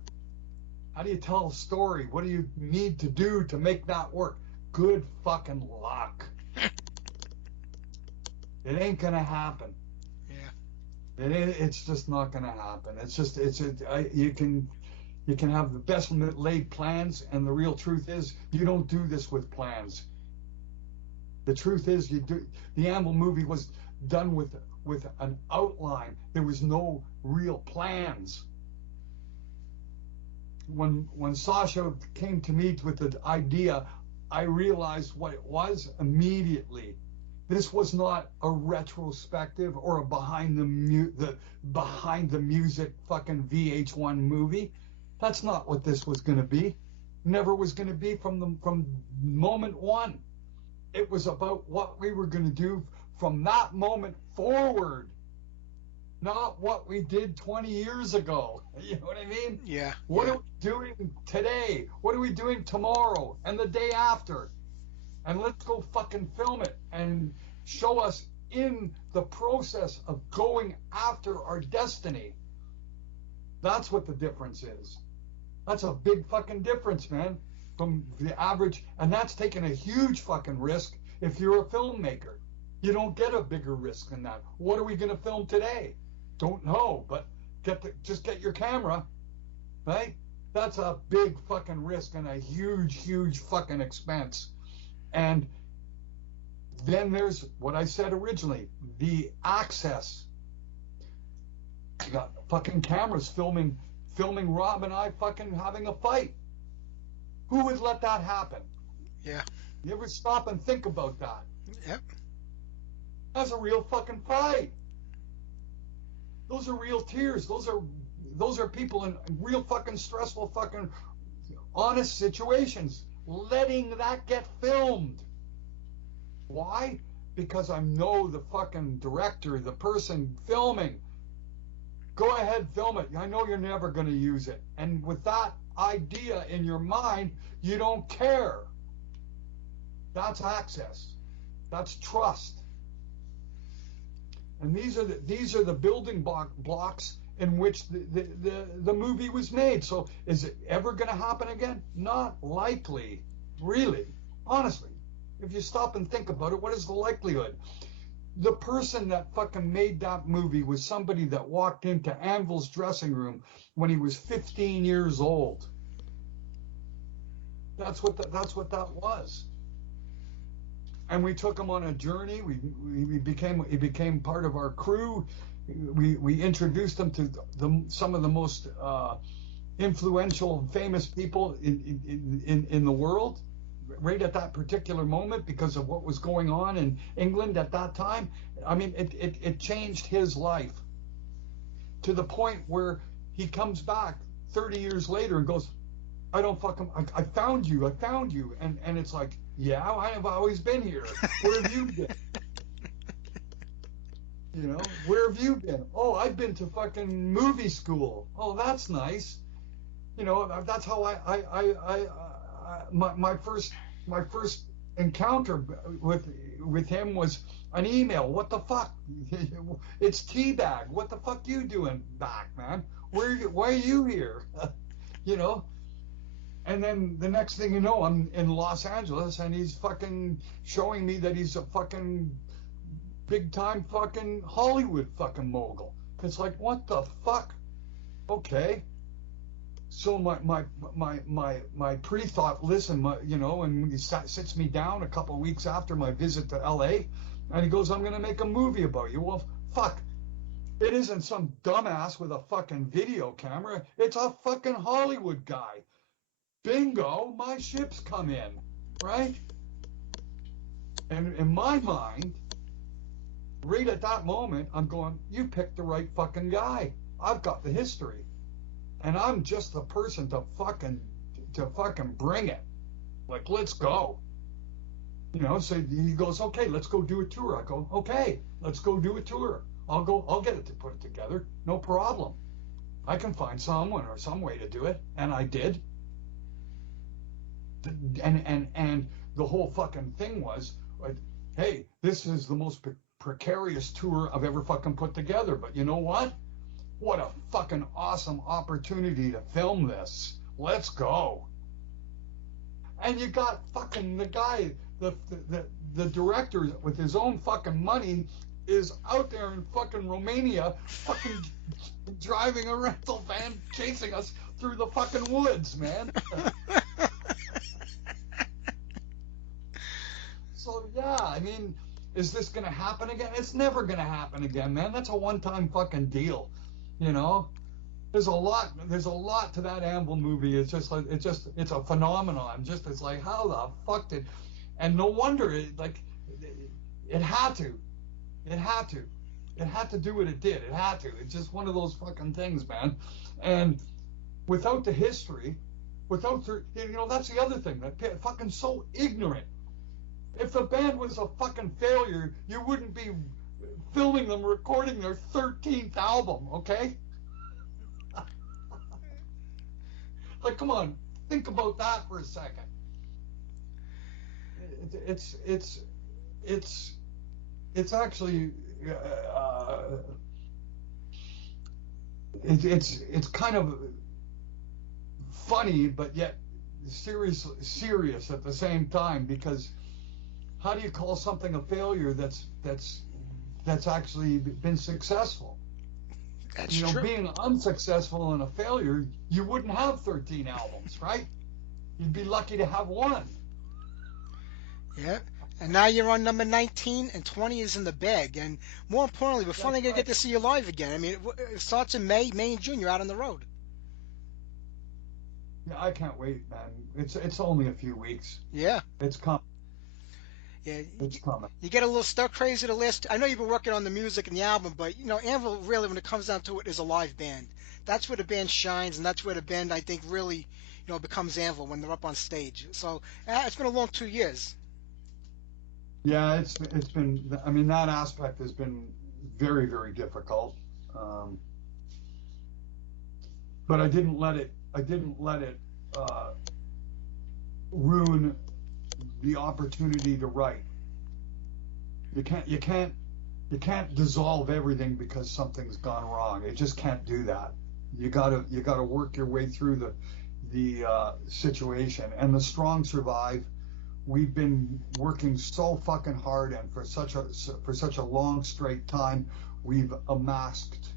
How do you tell a story? What do you need to do to make that work? Good fucking luck. It ain't gonna happen. It's just not going to happen. You can have the best laid plans, and the real truth is you don't do this with plans. The truth is the Anvil movie was done with an outline. There was no real plans. When Sasha came to me with the idea, I realized what it was immediately. This was not a retrospective or a behind the music fucking VH1 movie. That's not what this was going to be. Never was going to be from moment one. It was about what we were going to do from that moment forward, not what we did 20 years ago. You know what I mean? Yeah. What are we doing today? What are we doing tomorrow and the day after? And let's go fucking film it and show us in the process of going after our destiny. That's what the difference is. That's a big fucking difference, man, from the average. And that's taking a huge fucking risk if you're a filmmaker. You don't get a bigger risk than that. What are we going to film today? Don't know, but just get your camera, right? That's a big fucking risk and a huge, huge fucking expense. And then there's what I said originally, the access. You got fucking cameras filming Rob and I fucking having a fight. Who would let that happen? Yeah. You ever stop and think about that? Yep. That's a real fucking fight. Those are real tears. Those are people in real fucking stressful fucking honest situations. Letting that get filmed. Why? Because I know the fucking director, the person filming. Go ahead, film it. I know you're never going to use it. And with that idea in your mind, you don't care. That's access. That's trust. And these are the building blocks in which the movie was made. So is it ever going to happen again? Not likely, really, honestly. If you stop and think about it, what is the likelihood? The person that fucking made that movie was somebody that walked into Anvil's dressing room when he was 15 years old. That's what that was. And we took him on a journey. He became part of our crew. We introduced him to some of the most influential, famous people in the world right at that particular moment because of what was going on in England at that time. I mean, it changed his life to the point where he comes back 30 years later and goes, I don't fucking, I found you. And it's like, yeah, I have always been here. Where have you been? You know, where have you been? Oh, I've been to fucking movie school. Oh, that's nice. You know, that's how my first encounter with him was an email. What the fuck? It's Teabag. What the fuck you doing back, man? Why are you here? You know? And then the next thing you know, I'm in Los Angeles and he's fucking showing me that he's a fucking big time fucking Hollywood fucking mogul. It's like, what the fuck? Okay. So my pre-thought, listen, you know, and he sits me down a couple of weeks after my visit to LA, and he goes, I'm going to make a movie about you. Well, fuck. It isn't some dumbass with a fucking video camera. It's a fucking Hollywood guy. Bingo, my ship's come in, right? And in my mind, right at that moment, I'm going, you picked the right fucking guy. I've got the history. And I'm just the person to fucking bring it. Like, let's go. You know, so he goes, okay, let's go do a tour. I go, okay, let's go do a tour. I'll get it to put it together. No problem. I can find someone or some way to do it. And I did. And the whole fucking thing was, like, hey, this is the most precarious tour I've ever fucking put together. But you know what? What a fucking awesome opportunity to film this. Let's go. And you got fucking the guy, the director with his own fucking money is out there in fucking Romania fucking driving a rental van chasing us through the fucking woods, man. So yeah, I mean, is this gonna happen again? It's never gonna happen again, man. That's a one-time fucking deal. You know, there's a lot to that Anvil movie. It's just it's a phenomenon. It's like, how the fuck did, and no wonder it had to do what it did. It had to. It's just one of those fucking things, man. And without the history, that's the other thing. That fucking so ignorant. If the band was a fucking failure, you wouldn't be filming them recording their 13th album, okay? Like, come on, think about that for a second. It's actually it's kind of funny, but yet serious at the same time, because how do you call something a failure that's actually been successful? That's true. Being unsuccessful and a failure, you wouldn't have 13 albums, right? You'd be lucky to have one. Yeah. And now you're on number 19, and 20 is in the bag. And more importantly, we're finally going to get to see you live again. I mean, it starts in May and June. You're out on the road. Yeah, I can't wait, man. It's only a few weeks. Yeah. It's coming. Yeah, it's coming. You get a little stuck crazy the last. I know you've been working on the music and the album, but Anvil really, when it comes down to it, is a live band. That's where the band shines, and that's where the band, I think, really, becomes Anvil when they're up on stage. So it's been a long 2 years. Yeah, it's been. I mean, that aspect has been very, very difficult. But I didn't let it ruin the opportunity to write. You can't dissolve everything because something's gone wrong. You just can't do that. You gotta work your way through the situation. And the strong survive. We've been working so fucking hard, and for such a long straight time, we've amassed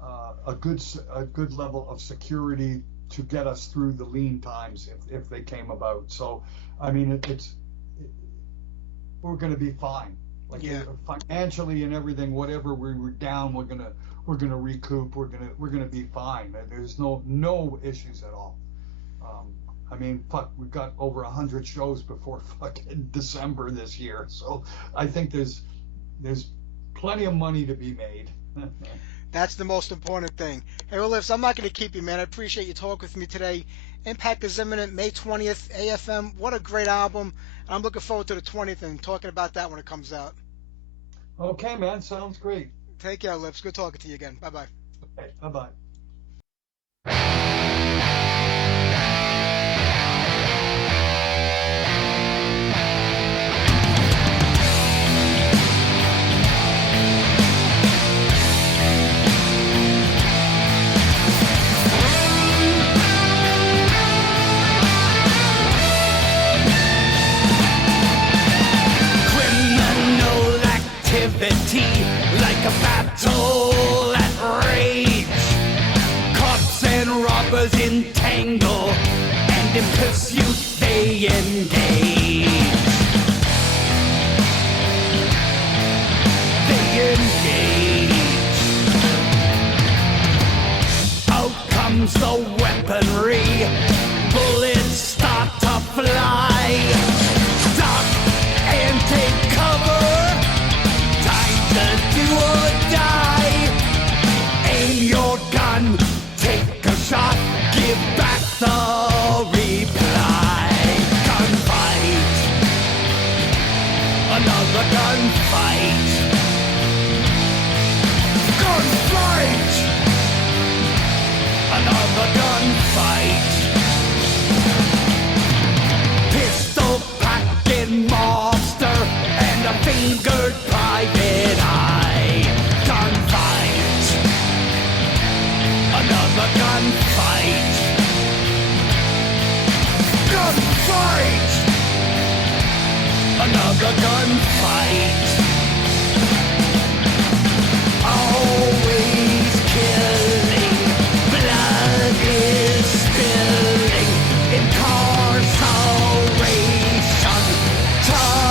a good level of security to get us through the lean times if they came about. So, I mean, we're going to be fine. Like Yeah. financially and everything, whatever we were down, we're gonna recoup. We're gonna be fine. There's no issues at all. I mean, fuck, we've got over 100 shows before fucking December this year, so I think there's plenty of money to be made. That's the most important thing. Hey, well, Lips, I'm not going to keep you, man. I appreciate you talking with me today. Impact is imminent, May 20th, AFM. What a great album. I'm looking forward to the 20th and talking about that when it comes out. Okay, man, sounds great. Take care, Lips. Good talking to you again. Bye-bye. Okay, bye-bye. Like a battle at rage, cops and robbers entangle, and in pursuit they engage. They engage. Out comes the weaponry, bullets start to fly. Duck and take cover. Do or die. Aim your gun, take a shot, give back the reply. Gunfight, another gunfight. Gunfight, another gunfight. Pistol packing monster and a fingered private eye. Gunfight, another gunfight. Gunfight, another gunfight. Always killing, blood is spilling, incarceration time.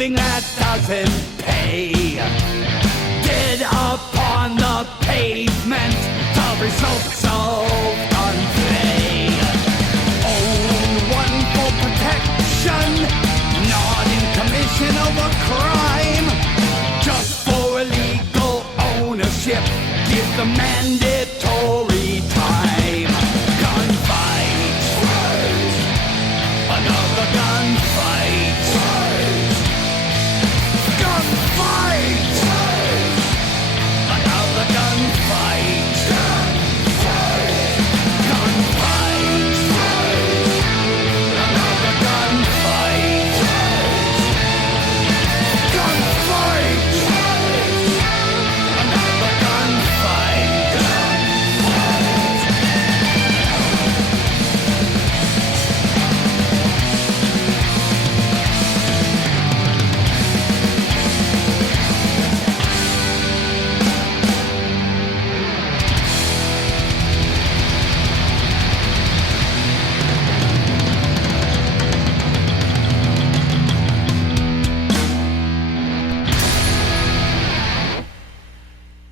That doesn't pay. Dead upon the pavement, the results of gunplay. Own one for protection, not in commission of a crime. Just for illegal ownership, give the mandatory time. Gunfight, another gunfight. Gunfight! Another gunfight! Gunfight! Another gunfight! Gunfight! Another gunfight!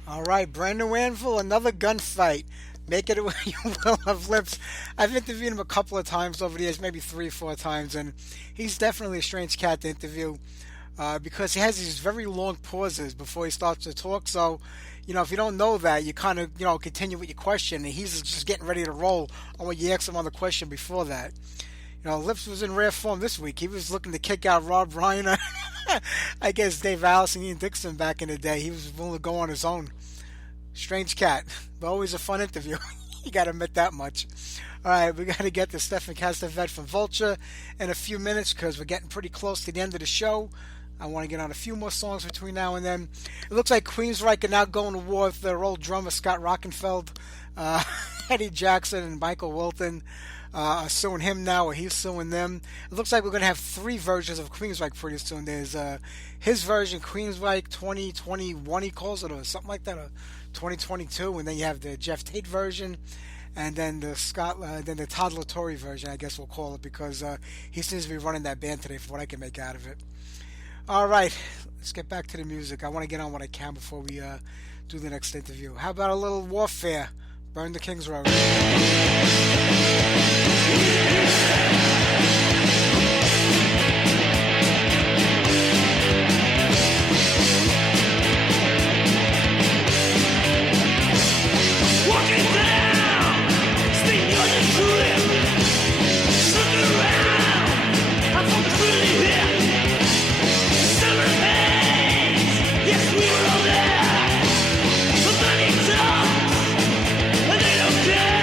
All right, brand new Anvil, another gunfight. Make it what you will of Lips. I've interviewed him a couple of times over the years, maybe 3 or 4 times, and he's definitely a strange cat to interview because he has these very long pauses before he starts to talk. So, if you don't know that, you kind of, continue with your question, and he's just getting ready to roll on what you asked him on the question before that. Lips was in rare form this week. He was looking to kick out Rob Reiner. I guess Dave Alice and Ian Dixon back in the day. He was willing to go on his own. Strange cat, but always a fun interview. You got to admit that much. All right, we got to get to Stefan Castevet from Vulture in a few minutes because we're getting pretty close to the end of the show. I want to get on a few more songs between now and then. It looks like Queensryche are now going to war with their old drummer Scott Rockenfeld. Eddie Jackson and Michael Wilton are suing him now, or he's suing them. It looks like we're going to have 3 versions of Queensryche pretty soon. There's his version, Queensryche 2021, he calls it, or something like that, or 2022, and then you have the Jeff Tate version, and then the Todd Latore version, I guess we'll call it, because he seems to be running that band today, from what I can make out of it. All right, let's get back to the music. I want to get on what I can before we do the next interview. How about a little Warfare? Burn the King's Road. Walking down, staying on the trip. Look around, I thought it's really here. Summer haze, yes we were all there. So many talks, and they don't care.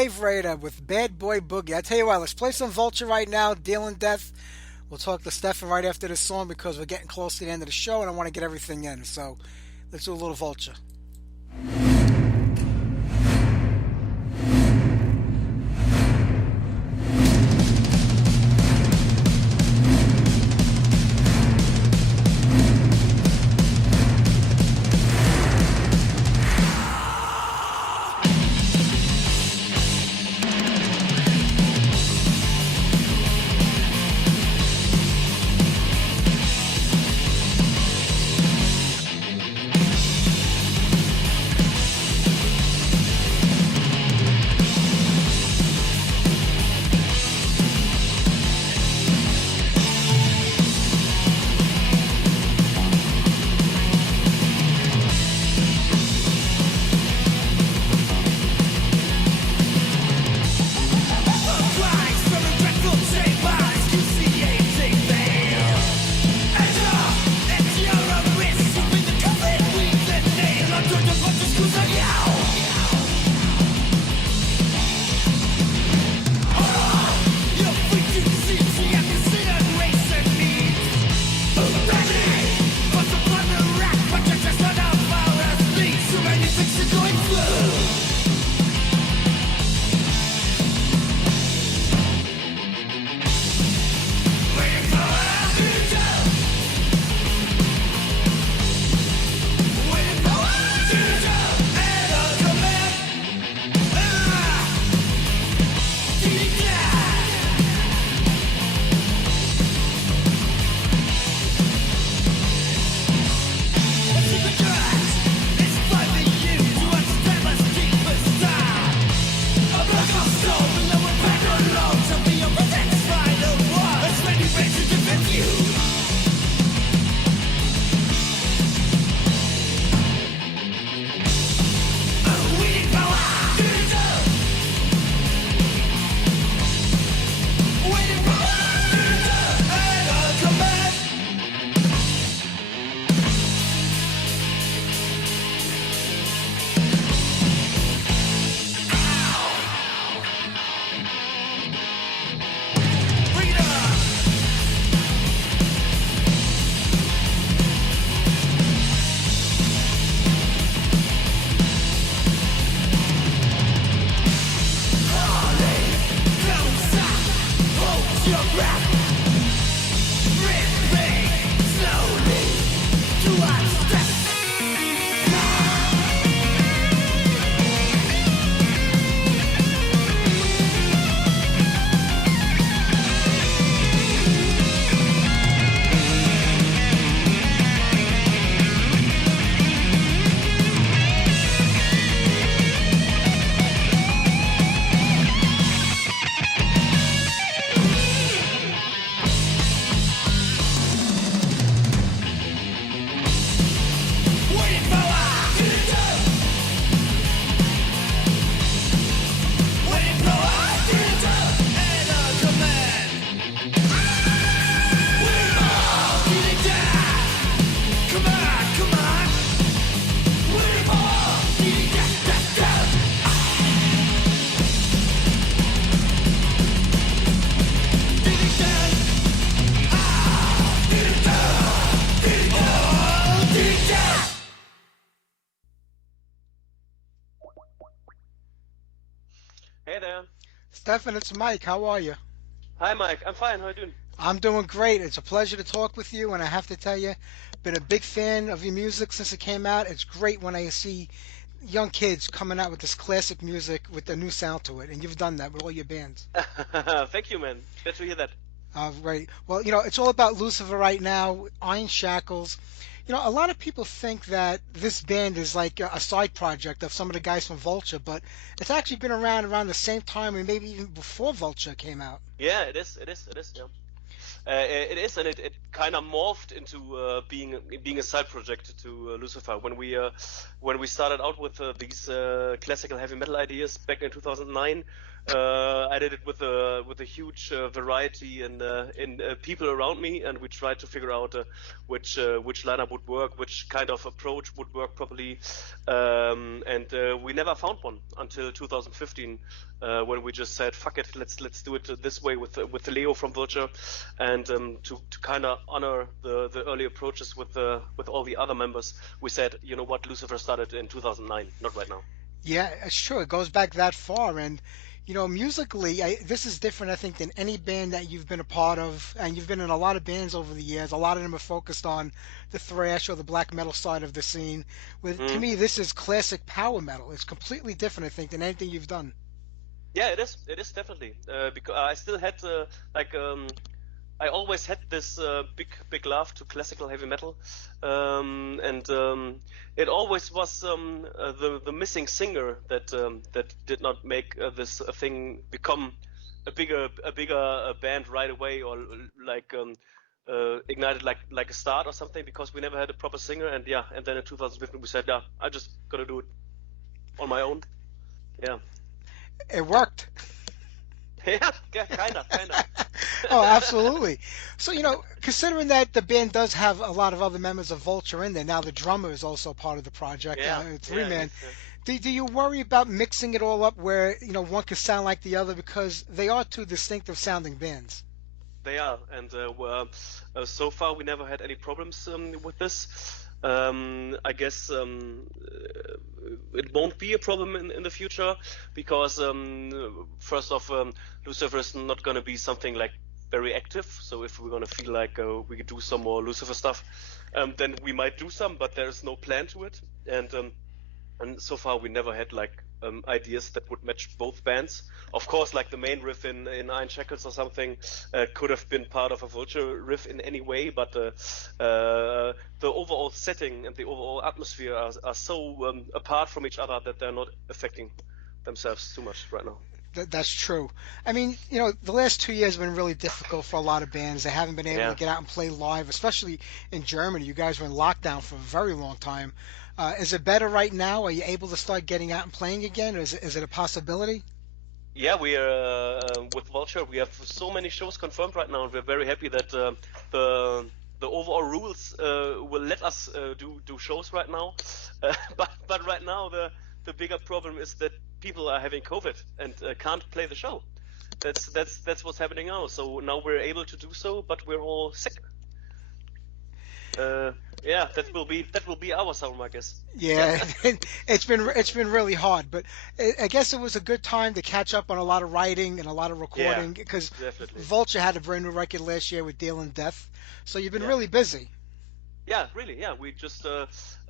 Slave Raider with Bad Boy Boogie. I tell you what, let's play some Vulture right now, Dealing Death. We'll talk to Stefan right after this song because we're getting close to the end of the show and I want to get everything in. So let's do a little Vulture. Stefan, it's Mike. How are you? Hi, Mike. I'm fine. How are you doing? I'm doing great. It's a pleasure to talk with you, and I have to tell you, been a big fan of your music since it came out. It's great when I see young kids coming out with this classic music with a new sound to it, and you've done that with all your bands. Thank you, man. Glad to hear that. Right. Well, it's all about Lucifer right now, Iron Shackles. A lot of people think that this band is like a side project of some of the guys from Vulture, but it's actually been around the same time and maybe even before Vulture came out. Yeah, it is. Yeah. It is, and it kind of morphed into being a side project to Lucifer when we started out with these classical heavy metal ideas back in 2009. I did it with a huge variety in people around me, and we tried to figure out which lineup would work, which kind of approach would work properly, and we never found one until 2015, when we just said, "Fuck it, let's do it this way with Leo from Vulture," and to kind of honor the early approaches with all the other members, we said, you know what, Lucifer started in 2009, not right now. Yeah, it's true. It goes back that far, and musically, this is different, I think, than any band that you've been a part of, and you've been in a lot of bands over the years. A lot of them are focused on the thrash or the black metal side of the scene. To me, this is classic power metal. It's completely different, I think, than anything you've done. Yeah, it is. It is definitely because I still had like I always had this big love to classical heavy metal, and it always was the missing singer that did not make this thing become a bigger band right away, or like ignited like a start or something, because we never had a proper singer. And yeah, and then in 2015 we said, yeah, I just gotta do it on my own. Yeah. It worked. Yeah, kinda. Oh, absolutely. So, considering that the band does have a lot of other members of Vulture in there, now the drummer is also part of the project, Yeah, three-man. yeah. Do you worry about mixing it all up where, one could sound like the other, because they are two distinctive sounding bands? They are, and so far we never had any problems with this. I guess it won't be a problem in the future, because first off, Lucifer is not going to be something like very active. So if we're going to feel like we could do some more Lucifer stuff, then we might do some, but there is no plan to it. And so far we never had like ideas that would match both bands. Of course, like the main riff in Iron Shackles or something could have been part of a Vulture riff in any way, but the overall setting and the overall atmosphere are so apart from each other that they're not affecting themselves too much right now. That's true. I mean, the last 2 years have been really difficult for a lot of bands. They haven't been able to get out and play live, especially in Germany. You guys were in lockdown for a very long time. Is it better right now? Are you able to start getting out and playing again, or is it a possibility? Yeah, we are with Vulture. We have so many shows confirmed right now, and we're very happy that the overall rules will let us do shows right now. But right now the bigger problem is that people are having COVID and can't play the show. That's what's happening now. So now we're able to do so, but we're all sick. Yeah, that will be our summer, I guess. Yeah, it's been really hard, but I guess it was a good time to catch up on a lot of writing and a lot of recording, because Vulture had a brand new record last year with Deal and Death, so you've been really busy. Yeah, really. Yeah, we just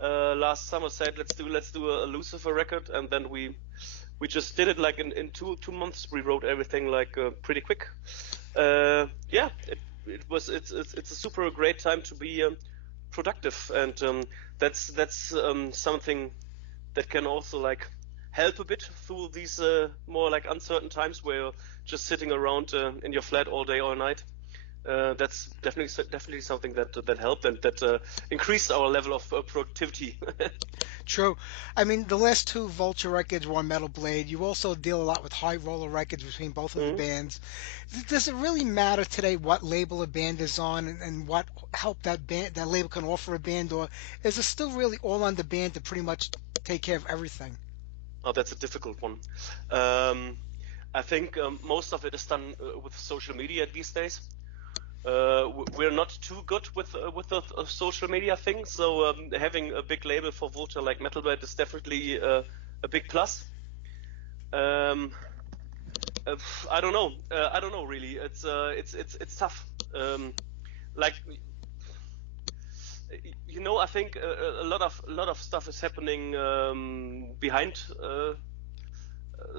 last summer said let's do a Lucifer record, and then we just did it like in two months. We wrote everything like pretty quick. Yeah, it's a super great time to be productive, and that's something that can also like help a bit through these more like uncertain times where you're just sitting around in your flat all day, all night. That's definitely something that helped and that increased our level of productivity. True. I mean, the last two Vulture records were on Metal Blade. You also deal a lot with High Roller Records between both of the bands. Does it really matter today what label a band is on, and what help that label can offer a band, or is it still really all on the band to pretty much take care of everything? Oh, that's a difficult one. I think most of it is done with social media these days. We're not too good with the social media thing, so having a big label for Vulture like Metal Blade is definitely a big plus. I don't know. I don't know really. It's tough. Like I think a lot of stuff is happening behind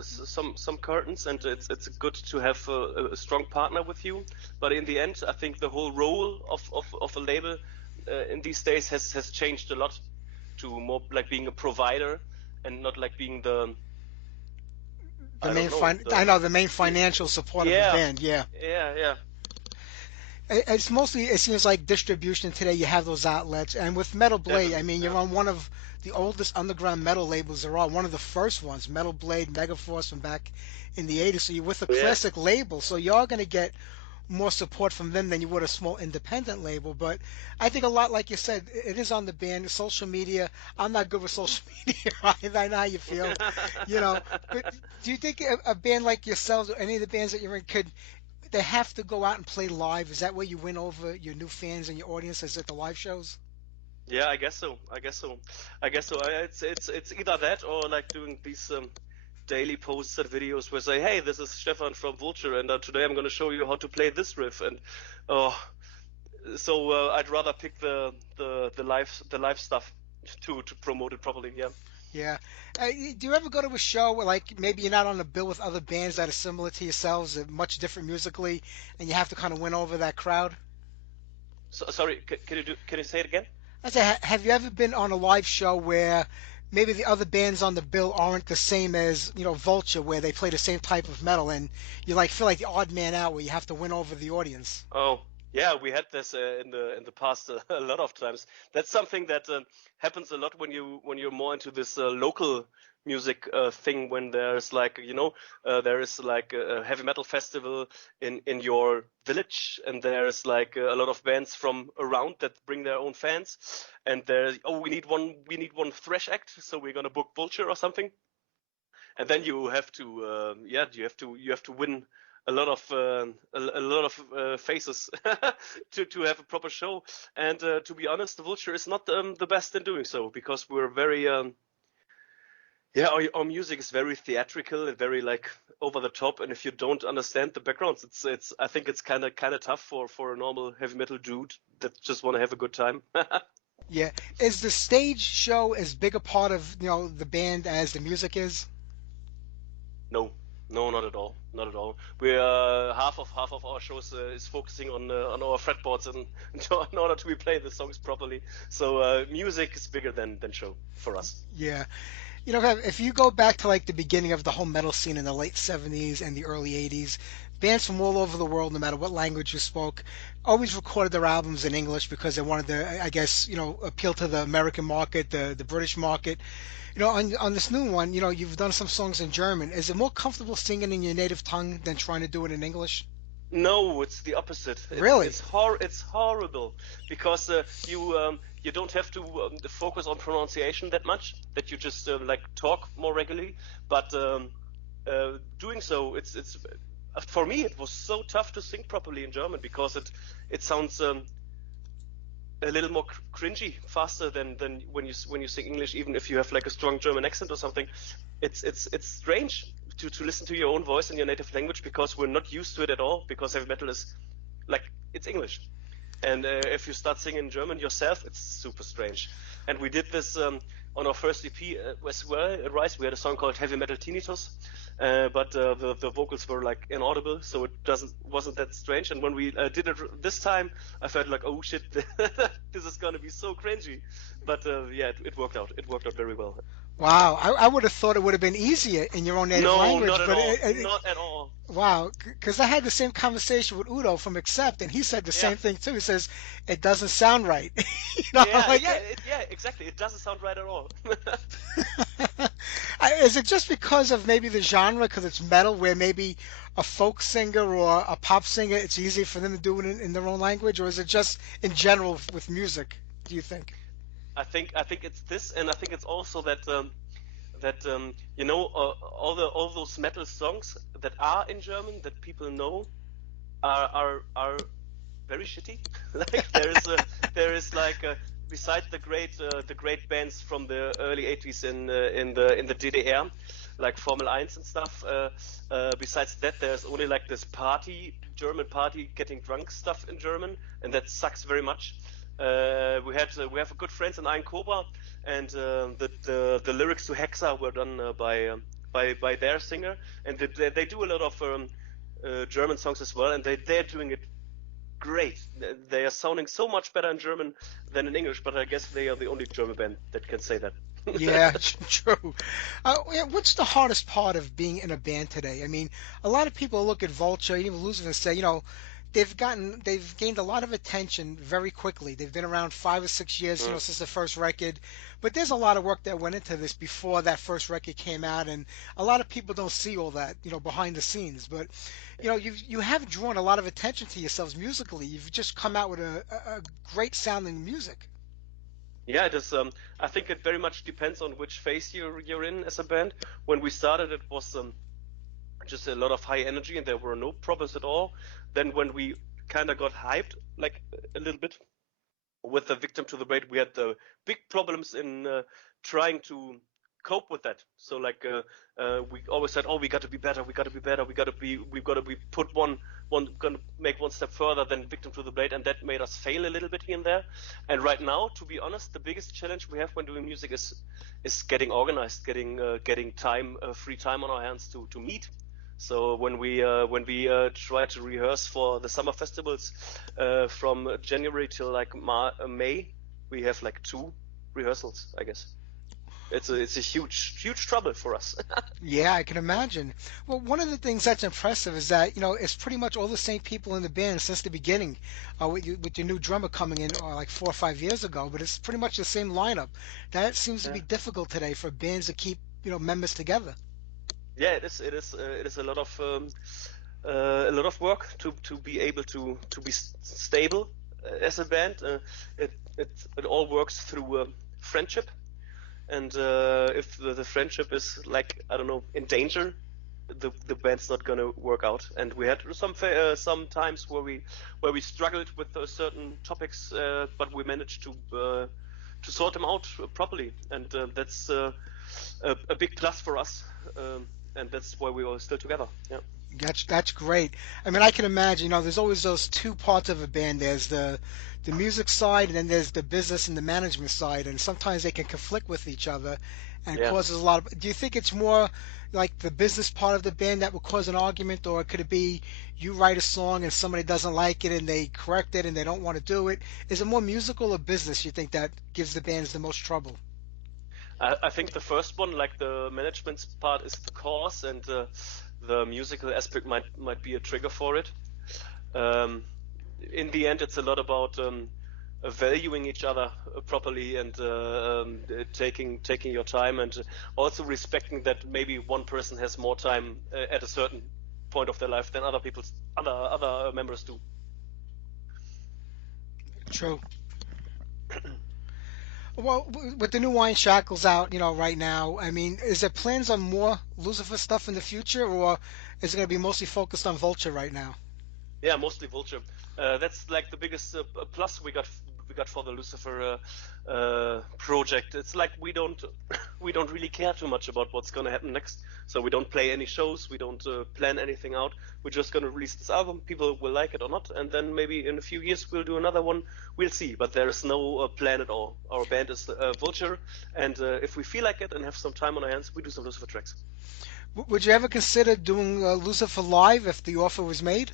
some curtains, and it's good to have a strong partner with you. But in the end, I think the whole role of a label in these days has changed a lot to more like being a provider and not like being the main financial support of the band. Yeah. It's mostly, it seems like distribution today. You have those outlets, and with Metal Blade, I Definitely, mean, you're yeah. on one of the oldest underground metal labels there are. One of the first ones, Metal Blade, Megaforce from back in the '80s. So you're with a Yeah. classic label, so you are going to get more support from them than you would a small independent label. But I think a lot, like you said, it is on the band. Social media. I'm not good with social media. I know how you feel, But do you think a band like yourselves or any of the bands that you're in could they have to go out and play live? Is that where you win over your new fans and your audience? Is at the live shows? Yeah, I guess so. I guess so. I guess so. It's either that or like doing these daily posts and videos where say, "Hey, this is Stefan from Vulture, and today I'm going to show you how to play this riff." And oh, so I'd rather pick the live stuff to promote it properly. Yeah. Yeah. Do you ever go to a show where, like, maybe you're not on a bill with other bands that are similar to yourselves, much different musically, and you have to kind of win over that crowd? So, sorry, can you say it again? I say, have you ever been on a live show where maybe the other bands on the bill aren't the same as, Vulture, where they play the same type of metal, and you like feel like the odd man out where you have to win over the audience? Oh, yeah, we had this in the past a lot of times. That's something that happens a lot when you're more into this local music thing. When there's like there is like a heavy metal festival in your village, and there's like a lot of bands from around that bring their own fans, and there's we need one thrash act, so we're gonna book Vulture or something, and then you have to you have to win a lot of faces to have a proper show. And to be honest, the Vulture is not the best in doing so, because we're very our music is very theatrical and very like over the top, and if you don't understand the backgrounds, it's I think it's kind of tough for a normal heavy metal dude that just want to have a good time. Yeah. Is the stage show as big a part of, the band as the music is? No, no, not at all, not at all. We half of our shows is focusing on our fretboards and in order to play the songs properly. So music is bigger than show for us. Yeah. If you go back to like the beginning of the whole metal scene in the late '70s and the early '80s, bands from all over the world, no matter what language you spoke, always recorded their albums in English because they wanted to, I guess, appeal to the American market, the British market. On this new one, you've done some songs in German. Is it more comfortable singing in your native tongue than trying to do it in English? No, it's the opposite. Really? It's horrible, because you don't have to focus on pronunciation that much. That you just like talk more regularly. But doing so, it's for me it was so tough to sing properly in German, because it sounds a little more cringy faster than when you sing English, even if you have like a strong German accent or something. It's strange to listen to your own voice in your native language, because we're not used to it at all, because heavy metal is like it's English. And if you start singing German yourself, it's super strange. And we did this on our first EP as well at Rise. We had a song called Heavy Metal Tinnitus, but the vocals were like inaudible, so it wasn't that strange. And when we did it this time, I felt like, oh shit, this is gonna be so cringy. But yeah, it worked out. It worked out very well. Wow, I would have thought it would have been easier in your own native No, language, not at but all. Not at all. wow, because I had the same conversation with Udo from Accept, and he said the same Yeah. thing too. He says it doesn't sound right. I'm Yeah, like, yeah, exactly. It doesn't sound right at all. Is it just because of maybe the genre, because it's metal, where maybe a folk singer or a pop singer, it's easier for them to do it in their own language, or is it just in general with music? Do you think? I think it's this, and I think it's also that all those metal songs that are in German that people know are very shitty. Like there is like besides the great bands from the early 80s in the DDR, like Formel 1 and stuff. Besides that, there's only like this German party getting drunk stuff in German, and that sucks very much. We have good friends in Ein Cobra, and the lyrics to Hexa were done by their singer, and they do a lot of German songs as well, and they're doing it great. They are sounding so much better in German than in English, but I guess they are the only German band that can say that. Yeah, true. Yeah, what's the hardest part of being in a band today? I mean, a lot of people look at Vulture, even Lucifer, and say, they've gained a lot of attention very quickly. They've been around 5 or 6 years, since the first record. But there's a lot of work that went into this before that first record came out, and a lot of people don't see all that, behind the scenes. But you have drawn a lot of attention to yourselves musically. You've just come out with a great sounding music. Yeah, it is. I think it very much depends on which phase you're in as a band. When we started, it was just a lot of high energy, and there were no problems at all. Then when we kind of got hyped, like a little bit with the Victim to the Braid, we had the big problems in trying to cope with that. So like we always said, oh, we got to be better, we got to be better, we've got to be gonna make one step further than Victim to the Blade, and that made us fail a little bit here and there. And right now, to be honest, the biggest challenge we have when doing music is getting organized, getting time, free time on our hands to meet. So when we try to rehearse for the summer festivals from January till like May, we have like 2 rehearsals, I guess. It's a huge trouble for us. Yeah, I can imagine. Well, one of the things that's impressive is that it's pretty much all the same people in the band since the beginning, with your new drummer coming in like 4 or 5 years ago. But it's pretty much the same lineup. That seems to be difficult today for bands to keep members together. Yeah, it is a lot of work to be able to be stable as a band. It all works through friendship. And if the friendship is like, I don't know, in danger, the band's not gonna work out. And we had some times where we struggled with certain topics, but we managed to sort them out properly, and that's a big plus for us. And that's why we are still together. Yeah. That's great. I mean, I can imagine. There's always those 2 parts of a band. There's the music side, and then there's the business and the management side, and sometimes they can conflict with each other, and causes a lot of. Do you think it's more like the business part of the band that would cause an argument, or could it be you write a song and somebody doesn't like it and they correct it and they don't want to do it? Is it more musical or business? You think that gives the bands the most trouble? I think the first one, like the management part, is the cause, and the musical aspect might be a trigger for it. In the end, it's a lot about valuing each other properly, and taking your time, and also respecting that maybe one person has more time at a certain point of their life than other members do. True. Well, with the new Wine Shackles out, right now, I mean, is there plans on more Lucifer stuff in the future, or is it going to be mostly focused on Vulture right now? Yeah, mostly Vulture. That's like the biggest plus we got for the Lucifer project. It's like we don't really care too much about what's gonna happen next. So we don't play any shows. We don't plan anything out. We're just gonna release this album. People will like it or not, and then maybe in a few years we'll do another one. We'll see. But there is no plan at all. Our band is Vulture, and if we feel like it and have some time on our hands, we do some Lucifer tracks. Would you ever consider doing Lucifer live if the offer was made?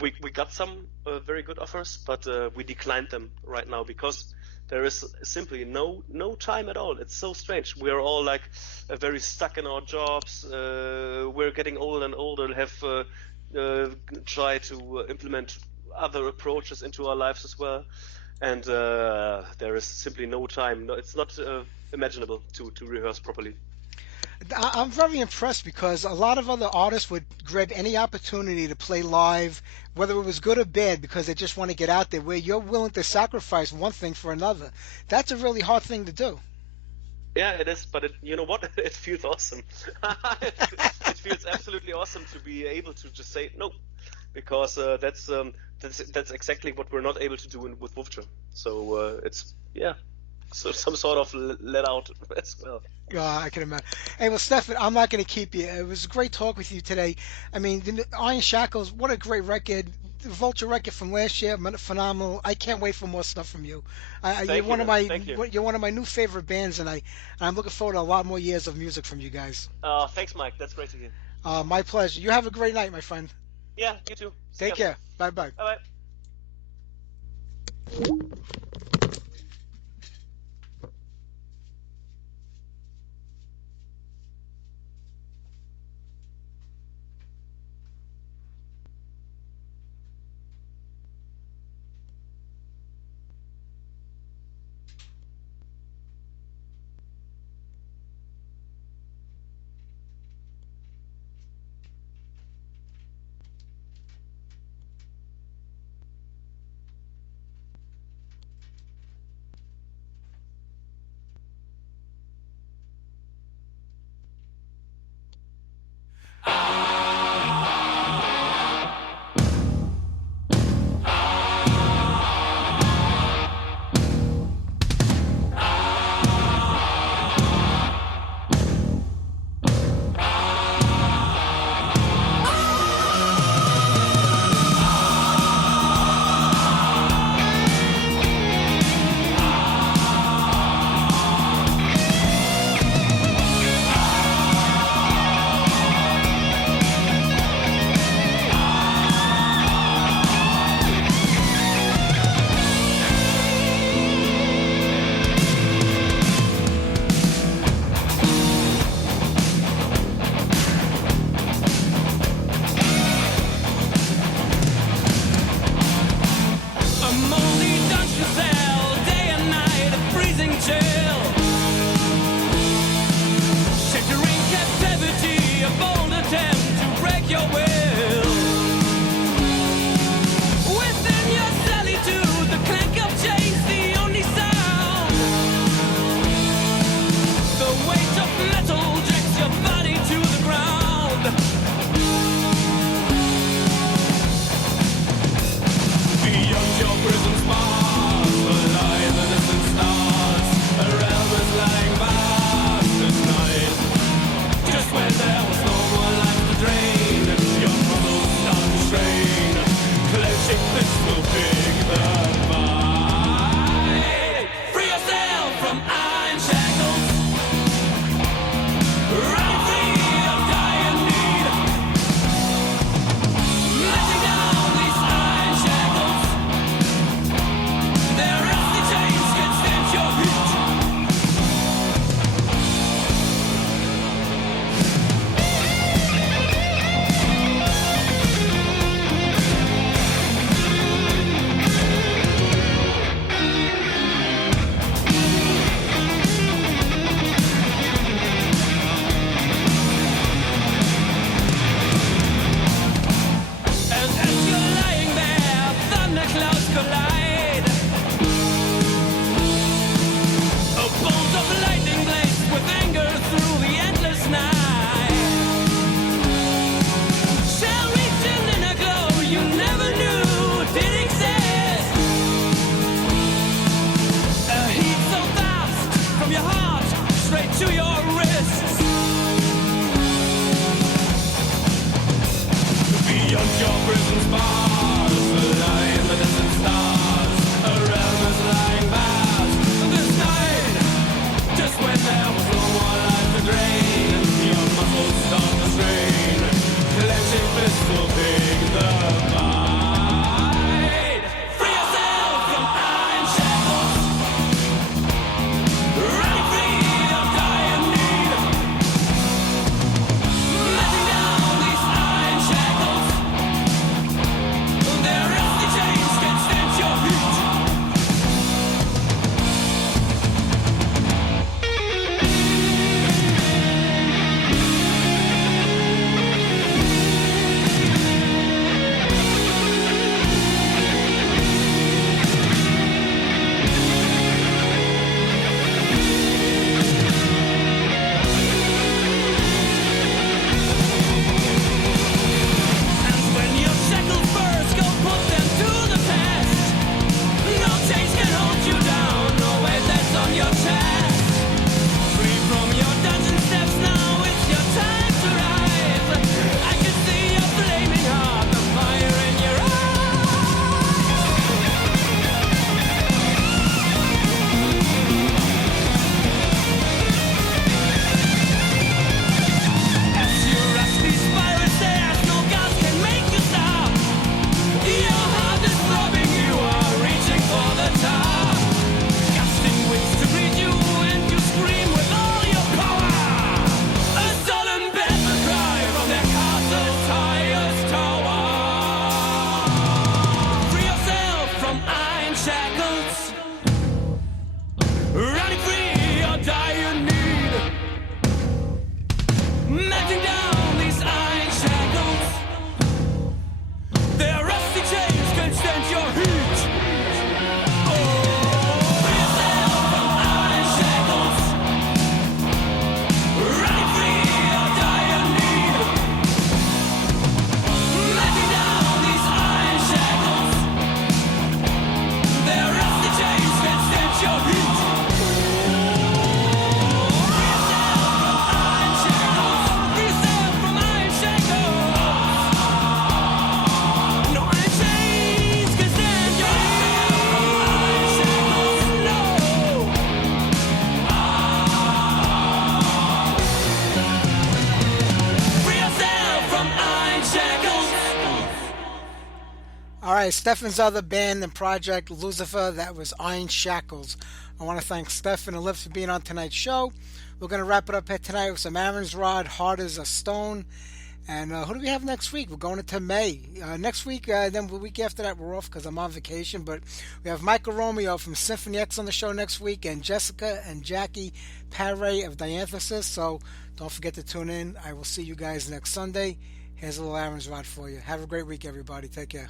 We got some very good offers, but we declined them right now because there is simply no time at all. It's so strange. We are all like very stuck in our jobs. We're getting older and older. Have tried to implement other approaches into our lives as well, and there is simply no time. No, it's not imaginable to rehearse properly. I'm very impressed because a lot of other artists would grab any opportunity to play live, whether it was good or bad, because they just want to get out there, where you're willing to sacrifice one thing for another. That's a really hard thing to do. Yeah, it is, but you know what? It feels awesome. It feels absolutely awesome to be able to just say no, because that's exactly what we're not able to do with Vulture. So it's so some sort of let out as well. I can imagine. Hey, well, Stefan, I'm not going to keep you. It was a great talk with you today. I mean, the Iron Shackles, what a great record. The Vulture record from last year, phenomenal. I can't wait for more stuff from you. You're one of my new favorite bands, and I'm looking forward to a lot more years of music from you guys. Thanks, Mike. That's great to hear. My pleasure. You have a great night, my friend. Yeah, you too. Take care. Bye-bye. Bye-bye. Alright, Stefan's other band and project, Lucifer, that was Iron Shackles. I want to thank Stefan and Lips for being on tonight's show. We're going to wrap it up here tonight with some Aaron's Rod, Hard as a Stone. And who do we have next week? We're going into May. Next week, then the week after that, we're off because I'm on vacation. But we have Michael Romeo from Symphony X on the show next week, and Jessica and Jackie Paré of Dianthesis. So don't forget to tune in. I will see you guys next Sunday. Here's a little Aaron's Rod for you. Have a great week, everybody. Take care.